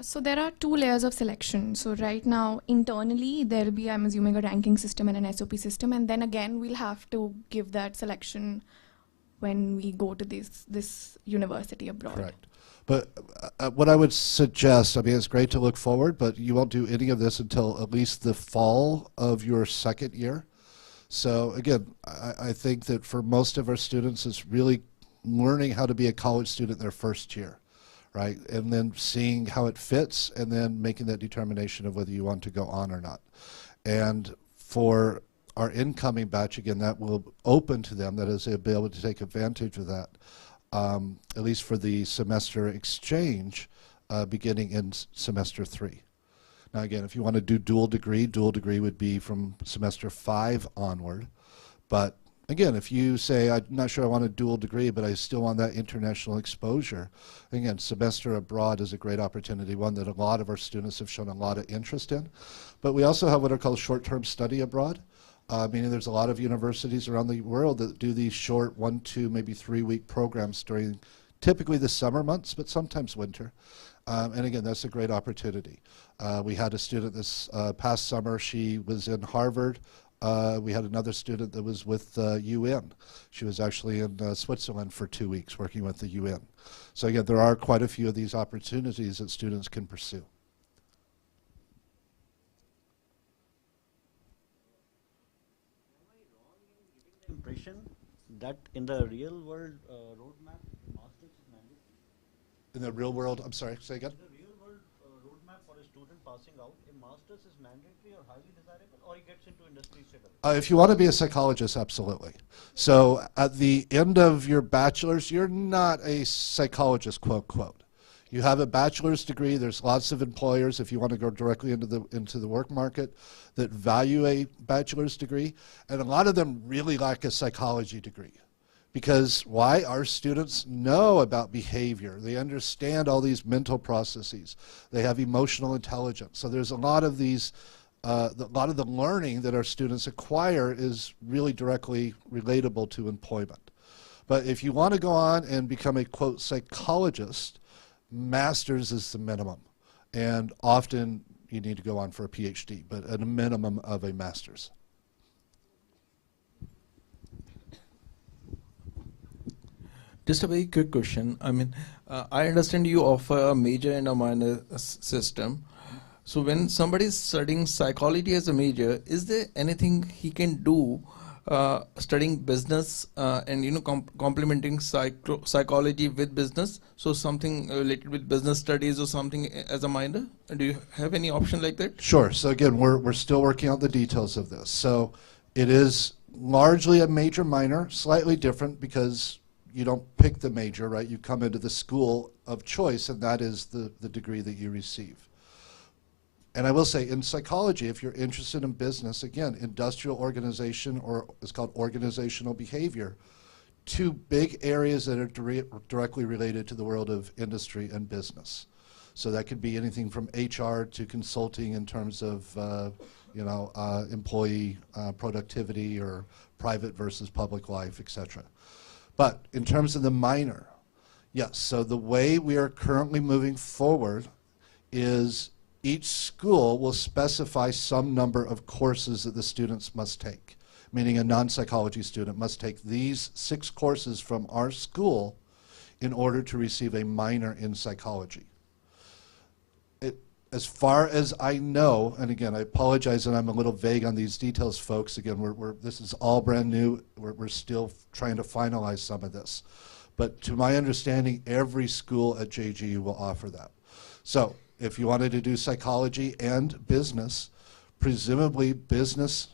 So there are two layers of selection. So right now, internally, there will be, I'm assuming, a ranking system and an SOP system. And then again, we'll have to give that selection when we go to this university abroad. Correct. But what I would suggest, I mean, it's great to look forward, but you won't do any of this until at least the fall of your second year. So again, I think that for most of our students, it's really learning how to be a college student their first year, right? And then seeing how it fits, and then making that determination of whether you want to go on or not. And for our incoming batch, again, that will open to them, that is, they'll be able to take advantage of that, at least for the semester exchange, beginning in semester 3. Now again, if you want to do dual degree would be from semester 5 onward. But again, if you say, I'm not sure I want a dual degree, but I still want that international exposure, again, semester abroad is a great opportunity, one that a lot of our students have shown a lot of interest in. But we also have what are called short-term study abroad, meaning there's a lot of universities around the world that do these short 1, 2, maybe 3-week programs during typically the summer months, but sometimes winter. And again, that's a great opportunity. We had a student this past summer, she was in Harvard. We had another student that was with UN. She was actually in Switzerland for 2 weeks working with the UN. So again, there are quite a few of these opportunities that students can pursue. Impression that in the real world roadmap, the master's is mandatory. In the real world, I'm sorry, say again? The real world roadmap for a student passing out, a master's is mandatory or highly desirable, or he gets into industry straight away? If you want to be a psychologist, absolutely. So at the end of your bachelor's, you're not a psychologist, quote, quote. You have a bachelor's degree. There's lots of employers, if you want to go directly into the work market, that value a bachelor's degree. And a lot of them really like a psychology degree. Because why? Our students know about behavior. They understand all these mental processes. They have emotional intelligence. So there's a lot of these, a lot of the learning that our students acquire is really directly relatable to employment. But if you want to go on and become a, quote, psychologist, master's is the minimum. And often you need to go on for a PhD, but at a minimum of a master's. Just a very quick question. I mean, I understand you offer a major and a minor system. So when somebody is studying psychology as a major, is there anything he can do studying business and complementing psychology with business? So something related with business studies or something as a minor? Do you have any option like that? Sure. So again, we're still working out the details of this. So it is largely a major minor, slightly different because you don't pick the major, right? You come into the school of choice, and that is the degree that you receive. And I will say, in psychology, if you're interested in business, again, industrial organization, or it's called organizational behavior, 2 big areas that are directly related to the world of industry and business. So that could be anything from HR to consulting in terms of employee productivity or private versus public life, etc. But in terms of the minor, yes, so the way we are currently moving forward is each school will specify some number of courses that the students must take, meaning a non-psychology student must take these 6 courses from our school in order to receive a minor in psychology. As far as I know, and again, I apologize that I'm a little vague on these details, folks. Again, this is all brand new. We're still trying to finalize some of this. But to my understanding, every school at JGU will offer that. So if you wanted to do psychology and business, presumably business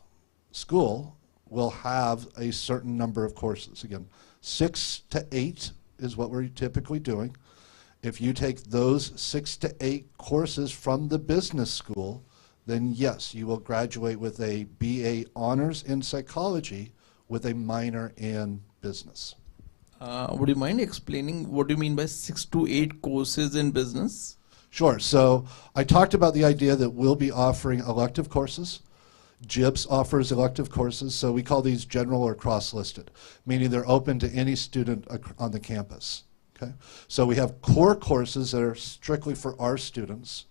school will have a certain number of courses. Again, 6 to 8 is what we're typically doing. If you take those 6 to 8 courses from the business school, then yes, you will graduate with a BA honors in psychology with a minor in business. Would you mind explaining what you mean by 6 to 8 courses in business? Sure. So I talked about the idea that we'll be offering elective courses. Jibs offers elective courses, so we call these general or cross-listed, meaning they're open to any student on the campus. Okay? So we have core courses that are strictly for our students.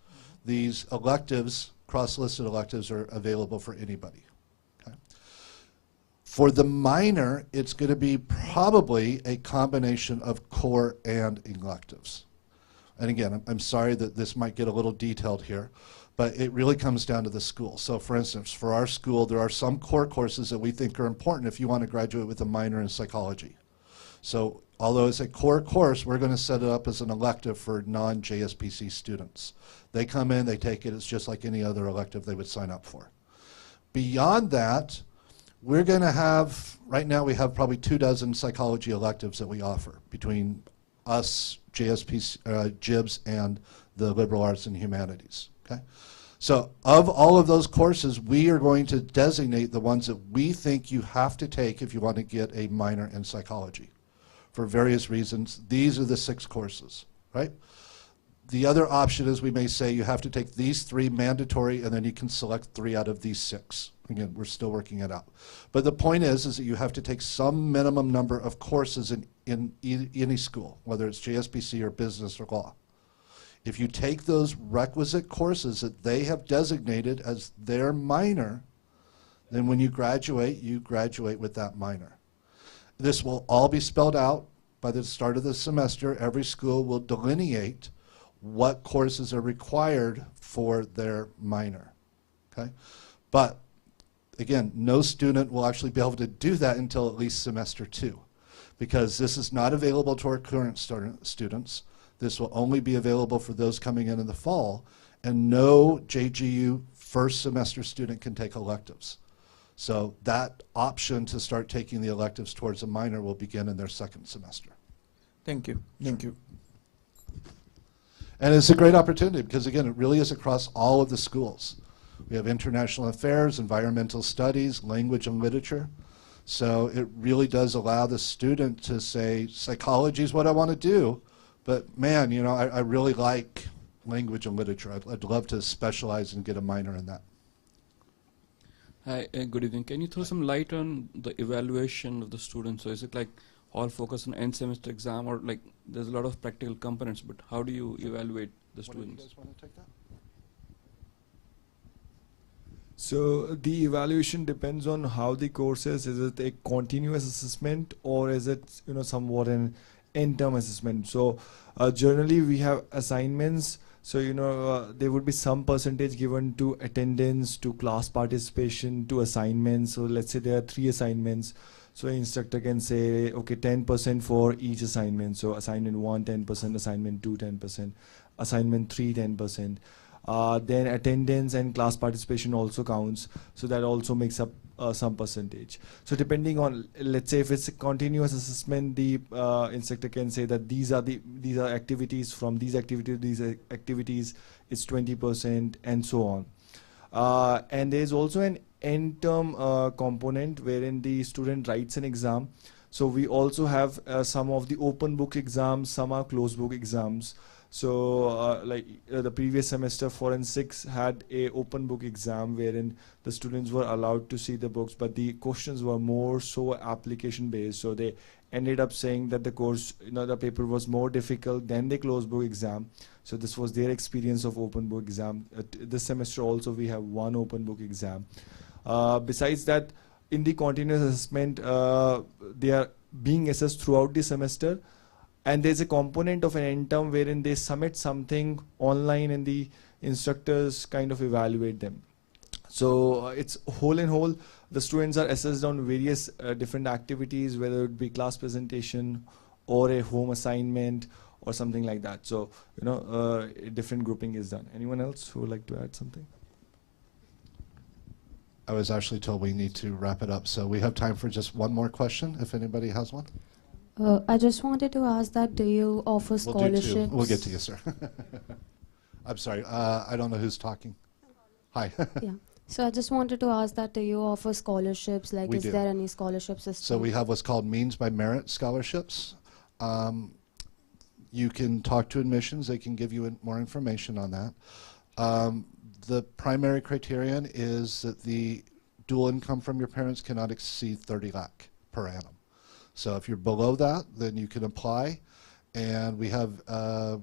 These electives, cross-listed electives, are available for anybody. Okay? For the minor, it's going to be probably a combination of core and electives. And again, I'm sorry that this might get a little detailed here, but it really comes down to the school. So for instance, for our school, there are some core courses that we think are important if you want to graduate with a minor in psychology. So although it's a core course, we're going to set it up as an elective for non-JSPC students. They come in, they take it, it's just like any other elective they would sign up for. Beyond that, we're going to have, right now we have probably 24 psychology electives that we offer between us, JSPC, Jibs, and the liberal arts and humanities. Okay? So of all of those courses, we are going to designate the ones that we think you have to take if you want to get a minor in psychology. For various reasons, these are the 6 courses, right? The other option is we may say you have to take these 3 mandatory and then you can select 3 out of these 6. Again, we're still working it out. But the point is that you have to take some minimum number of courses in any school, whether it's JSPC or business or law. If you take those requisite courses that they have designated as their minor, then when you graduate with that minor. This will all be spelled out by the start of the semester. Every school will delineate what courses are required for their minor. Okay? But again, no student will actually be able to do that until at least semester 2, because this is not available to our current students. This will only be available for those coming in the fall, and no JGU first semester student can take electives. So that option to start taking the electives towards a minor will begin in their 2nd semester. Thank you. Thank you. And it's a great opportunity because, again, it really is across all of the schools. We have international affairs, environmental studies, language and literature. So it really does allow the student to say, psychology is what I want to do, but man, you know, I really like language and literature. I'd love to specialize and get a minor in that. Hi, good evening. Can you throw some light on the evaluation of the students? So is it like all focus on end semester exam, or like there's a lot of practical components, but how do you evaluate the students? You guys want to take that? So the evaluation depends on how the course is. Is it a continuous assessment or is it, you know, somewhat an end-term assessment? So generally we have assignments. So, you know, there would be some percentage given to attendance, to class participation, to assignments. So let's say there are 3 assignments. So instructor can say, okay, 10% for each assignment. So assignment 1, 10%, assignment 2, 10%, assignment 3, 10%. Then attendance and class participation also counts. So that also makes up some percentage. So depending on, let's say if it's a continuous assessment, the instructor can say that these are activities, from these activities it's 20% and so on. And there's also an end term component wherein the student writes an exam. So we also have some of the open book exams, some are closed book exams. So the previous semester forensics had a open book exam wherein the students were allowed to see the books, but the questions were more so application based. So they ended up saying that the course, you know, the paper was more difficult than the closed book exam. So this was their experience of open book exam. This semester also we have 1 open book exam. Besides that, in the continuous assessment, they are being assessed throughout the semester. And there's a component of an end term wherein they submit something online and the instructors kind of evaluate them. So it's whole and whole. The students are assessed on various different activities, whether it be class presentation or a home assignment or something like that. So, you know, a different grouping is done. Anyone else who would like to add something? I was actually told we need to wrap it up. So we have time for just one more question, if anybody has one. I just wanted to ask that, do you offer scholarships? We'll get to you, sir. I'm sorry, I don't know who's talking. Hi. Yeah. So I just wanted to ask that, do you offer scholarships? Like, We is do. there any scholarship system? So we have what's called means by merit scholarships. You can talk to admissions, they can give you more information on that. The primary criterion is that the dual income from your parents cannot exceed 30 lakh per annum. So if you're below that, then you can apply, and we have a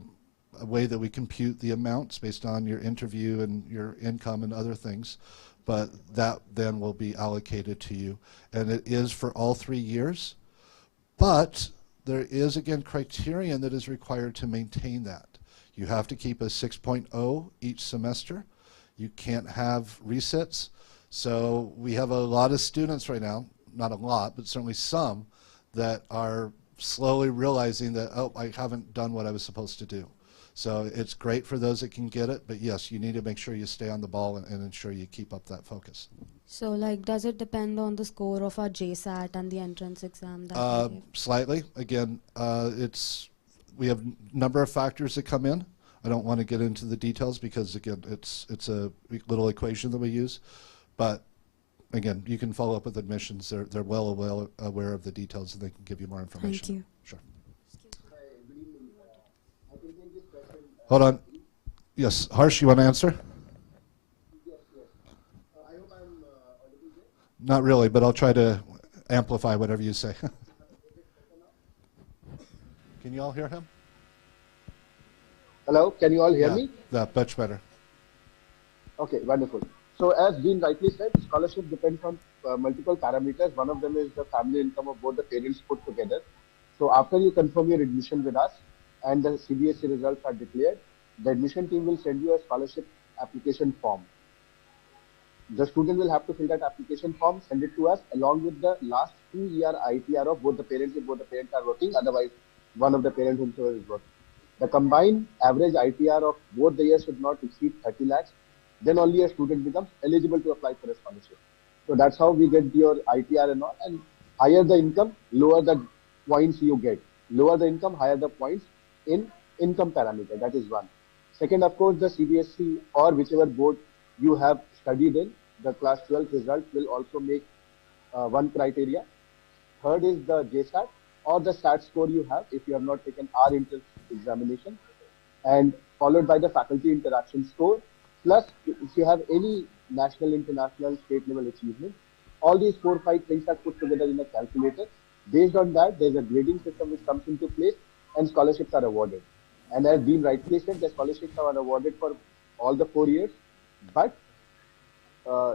way that we compute the amounts based on your interview and your income and other things, but that then will be allocated to you. And it is for all 3 years, but there is, again, criterion that is required to maintain that. You have to keep a 6.0 each semester. You can't have resets. So we have a lot of students right now, not a lot, but certainly some, that are slowly realizing that, oh, I haven't done what I was supposed to do. So it's great for those that can get it, but yes, you need to make sure you stay on the ball and ensure you keep up that focus. So, like, does it depend on the score of our JSAT and the entrance exam? That Slightly. Again, we have a number of factors that come in. I don't want to get into the details because, again, it's a little equation that we use. But again, you can follow up with admissions. They're well aware of the details, and they can give you more information. Thank you. Sure. Hold on. Yes, Harsh, you want to answer? Not really, but I'll try to amplify whatever you say. Can you all hear him? Hello, can you all hear me? Yeah, much better. Okay, wonderful. So as Dean rightly said, scholarship depends on multiple parameters. One of them is the family income of both the parents put together. So after you confirm your admission with us and the CBSE results are declared, the admission team will send you a scholarship application form. The student will have to fill that application form, send it to us along with the last 2-year ITR of both the parents if both the parents are working, otherwise one of the parents whomsoever is working. The combined average ITR of both the years should not exceed 30 lakhs. Then only a student becomes eligible to apply for a scholarship. So that's how we get your ITR and all. And higher the income, lower the points you get. Lower the income, higher the points in income parameter. That is one. Second, of course, the CBSE or whichever board you have studied in, the class 12 result will also make one criteria. Third is the JSAT or the SAT score you have if you have not taken our entrance examination, and followed by the faculty interaction score. Plus, if you have any national, international, state level achievement, all these 4 or 5 things are put together in a calculator. Based on that, there's a grading system which comes into place and scholarships are awarded. And as Dean rightly said, the scholarships are awarded for all the 4 years, but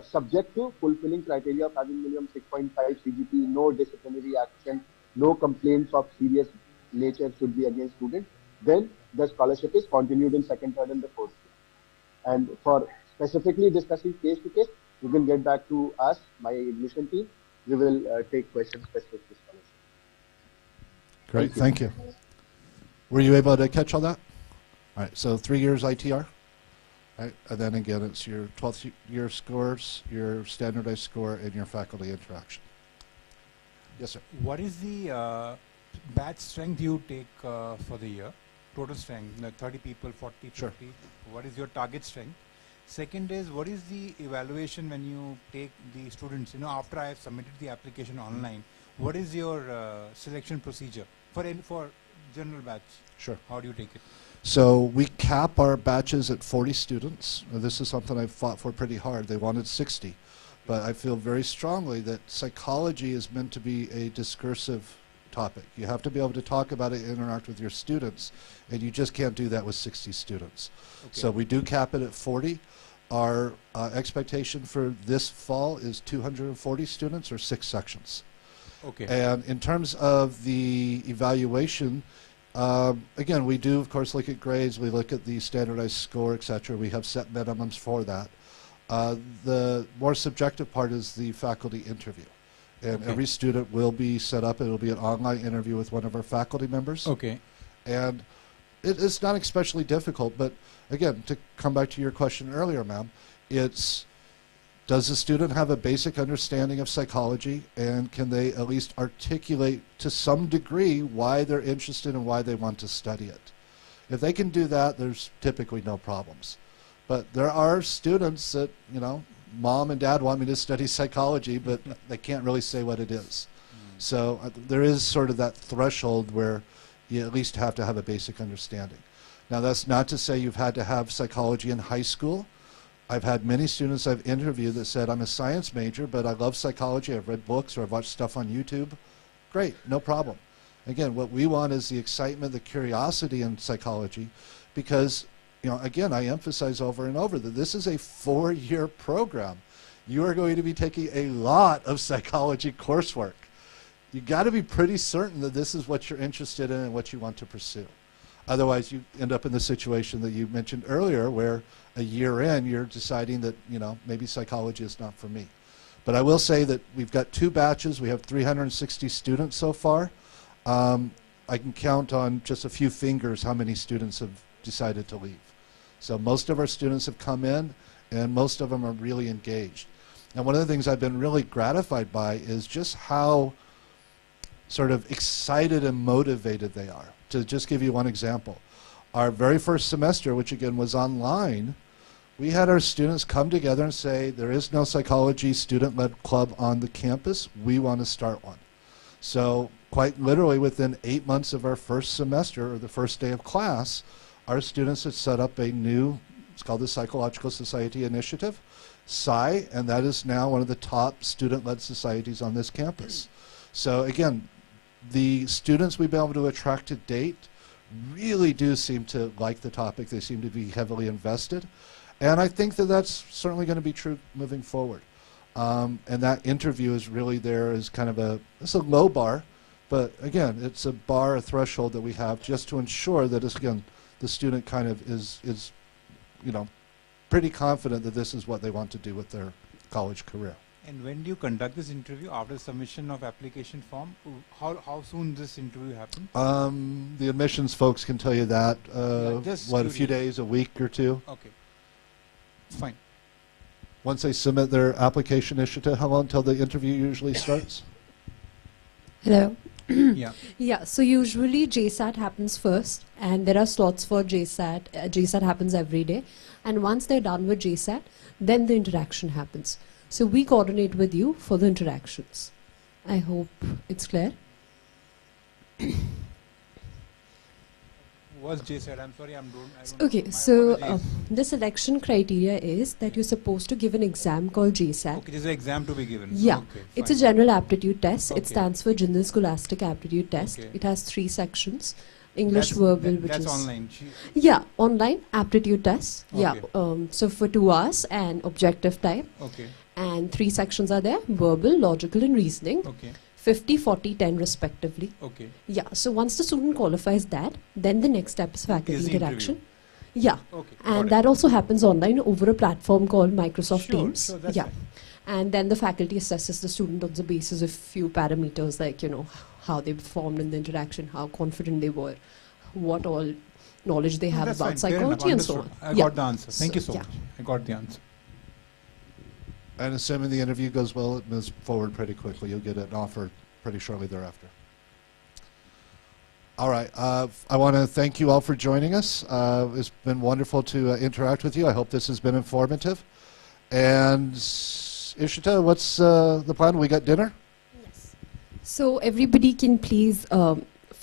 subject to fulfilling criteria of having minimum 6.5 CGP, no disciplinary action, no complaints of serious nature should be against students, then the scholarship is continued in second, third, and the fourth year. And for specifically discussing case to case, you can get back to us, my admission team. We will take questions specific to scholarship. Great, thank you. Were you able to catch all that? All right, so 3 years ITR. Right, and then again, it's your 12th year scores, your standardized score, and your faculty interaction. Yes, sir. What is the batch strength you take for the year? Total strength, like 30 people, 40, 50. Sure. What is your target strength? Second is, what is the evaluation when you take the students? You know, after I have submitted the application online, what is your selection procedure for general batch? Sure. How do you take it? So we cap our batches at 40 students. This is something I've fought for pretty hard. They wanted 60. But I feel very strongly that psychology is meant to be a discursive topic. You have to be able to talk about it, interact with your students, and you just can't do that with 60 students. Okay. So we do cap it at 40. Our expectation for this fall is 240 students or 6 sections. Okay. And in terms of the evaluation, again, we do, of course, look at grades. We look at the standardized score, et cetera. We have set minimums for that. The more subjective part is the faculty interview. And Okay. every student will be set up. It'll be an online interview with one of our faculty members. Okay. And it's not especially difficult, but again, to come back to your question earlier, ma'am, it's, does the student have a basic understanding of psychology, and can they at least articulate to some degree why they're interested and why they want to study it? If they can do that, there's typically no problems. But there are students that, you know, mom and dad want me to study psychology, but they can't really say what it is. So there is sort of that threshold where you at least have to have a basic understanding. Now, that's not to say you've had to have psychology in high school. I've had many students I've interviewed that said, I'm a science major, but I love psychology. I've read books or I've watched stuff on YouTube. Great, no problem. Again, what we want is the excitement, the curiosity in psychology, because, you know, again, I emphasize over and over that this is a 4-year program. You are going to be taking a lot of psychology coursework. You got to be pretty certain that this is what you're interested in and what you want to pursue. Otherwise, you end up in the situation that you mentioned earlier, where a year in, you're deciding that, you know, maybe psychology is not for me. But I will say that we've got 2 batches. We have 360 students so far. I can count on just a few fingers how many students have decided to leave. So most of our students have come in, and most of them are really engaged. And one of the things I've been really gratified by is just how sort of excited and motivated they are. To just give you one example, our very first semester, which again was online, we had our students come together and say, there is no psychology student-led club on the campus. We want to start one. So quite literally within 8 months of our first semester, or the first day of class, our students had set up a new, it's called the Psychological Society Initiative, PSI, and that is now one of the top student-led societies on this campus. So again, the students we've been able to attract to date really do seem to like the topic. They seem to be heavily invested. And I think that that's certainly going to be true moving forward. And that interview is really there as kind of it's a low bar, but again, it's a bar, a threshold that we have just to ensure that, again, the student kind of is, you know, pretty confident that this is what they want to do with their college career. And when do you conduct this interview? After submission of application form? How soon this interview happens? The admissions folks can tell you that. What, a few days, a week or two? Okay. Fine. Once they submit their application, Ishita, how long until the interview usually starts? Hello. Yeah. Yeah, so usually JSAT happens first, and there are slots for JSAT. JSAT happens every day. And once they're done with JSAT, then the interaction happens. So we coordinate with you for the interactions. I hope it's clear. What's JSAT? I'm sorry, I don't Okay, know. so the selection criteria is that you're supposed to give an exam called JSAT. Okay, there's an exam to be given. Yeah, Okay, it's a fine. general aptitude test. Okay. It stands for Jindal Scholastic Aptitude Test. Okay. It has 3 sections. English That's- verbal, that- which that's is online. Yeah, online aptitude test. Okay. Yeah, so for 2 hours and objective type. Okay. And 3 sections are there: verbal, logical, and reasoning. Okay. 50, 40, 10 respectively. Okay. Yeah, so once the student qualifies that, then the next step is faculty Is the interaction. interview. Yeah, Okay, and got that also happens online over a platform called Microsoft Sure, Teams. sure, that's Yeah, fine. and then the faculty assesses the student on the basis of few parameters, like, you know, how they performed in the interaction, how confident they were, what all knowledge they No, have that's about fine, fair enough, psychology and so on. understood. I Yeah. got the answer. Thank you so yeah. much. I got the answer. And assuming the interview goes well, it moves forward pretty quickly. You'll get an offer pretty shortly thereafter. All right. I want to thank you all for joining us. It's been wonderful to interact with you. I hope this has been informative. And Ishita, what's the plan? We got dinner? So everybody can please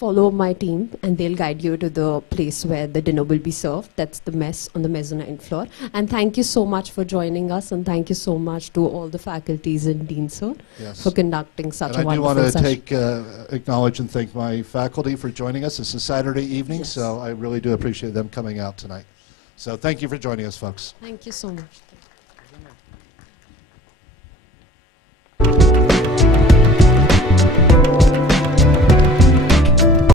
follow my team, and they'll guide you to the place where the dinner will be served. That's the mess on the mezzanine floor. And thank you so much for joining us, and thank you so much to all the faculties and deans, sir, Yes. for conducting such And a I do wonderful want to session. acknowledge and thank my faculty for joining us. It's a Saturday evening, so I really do appreciate them coming out tonight. So thank you for joining us, folks. Thank you so much.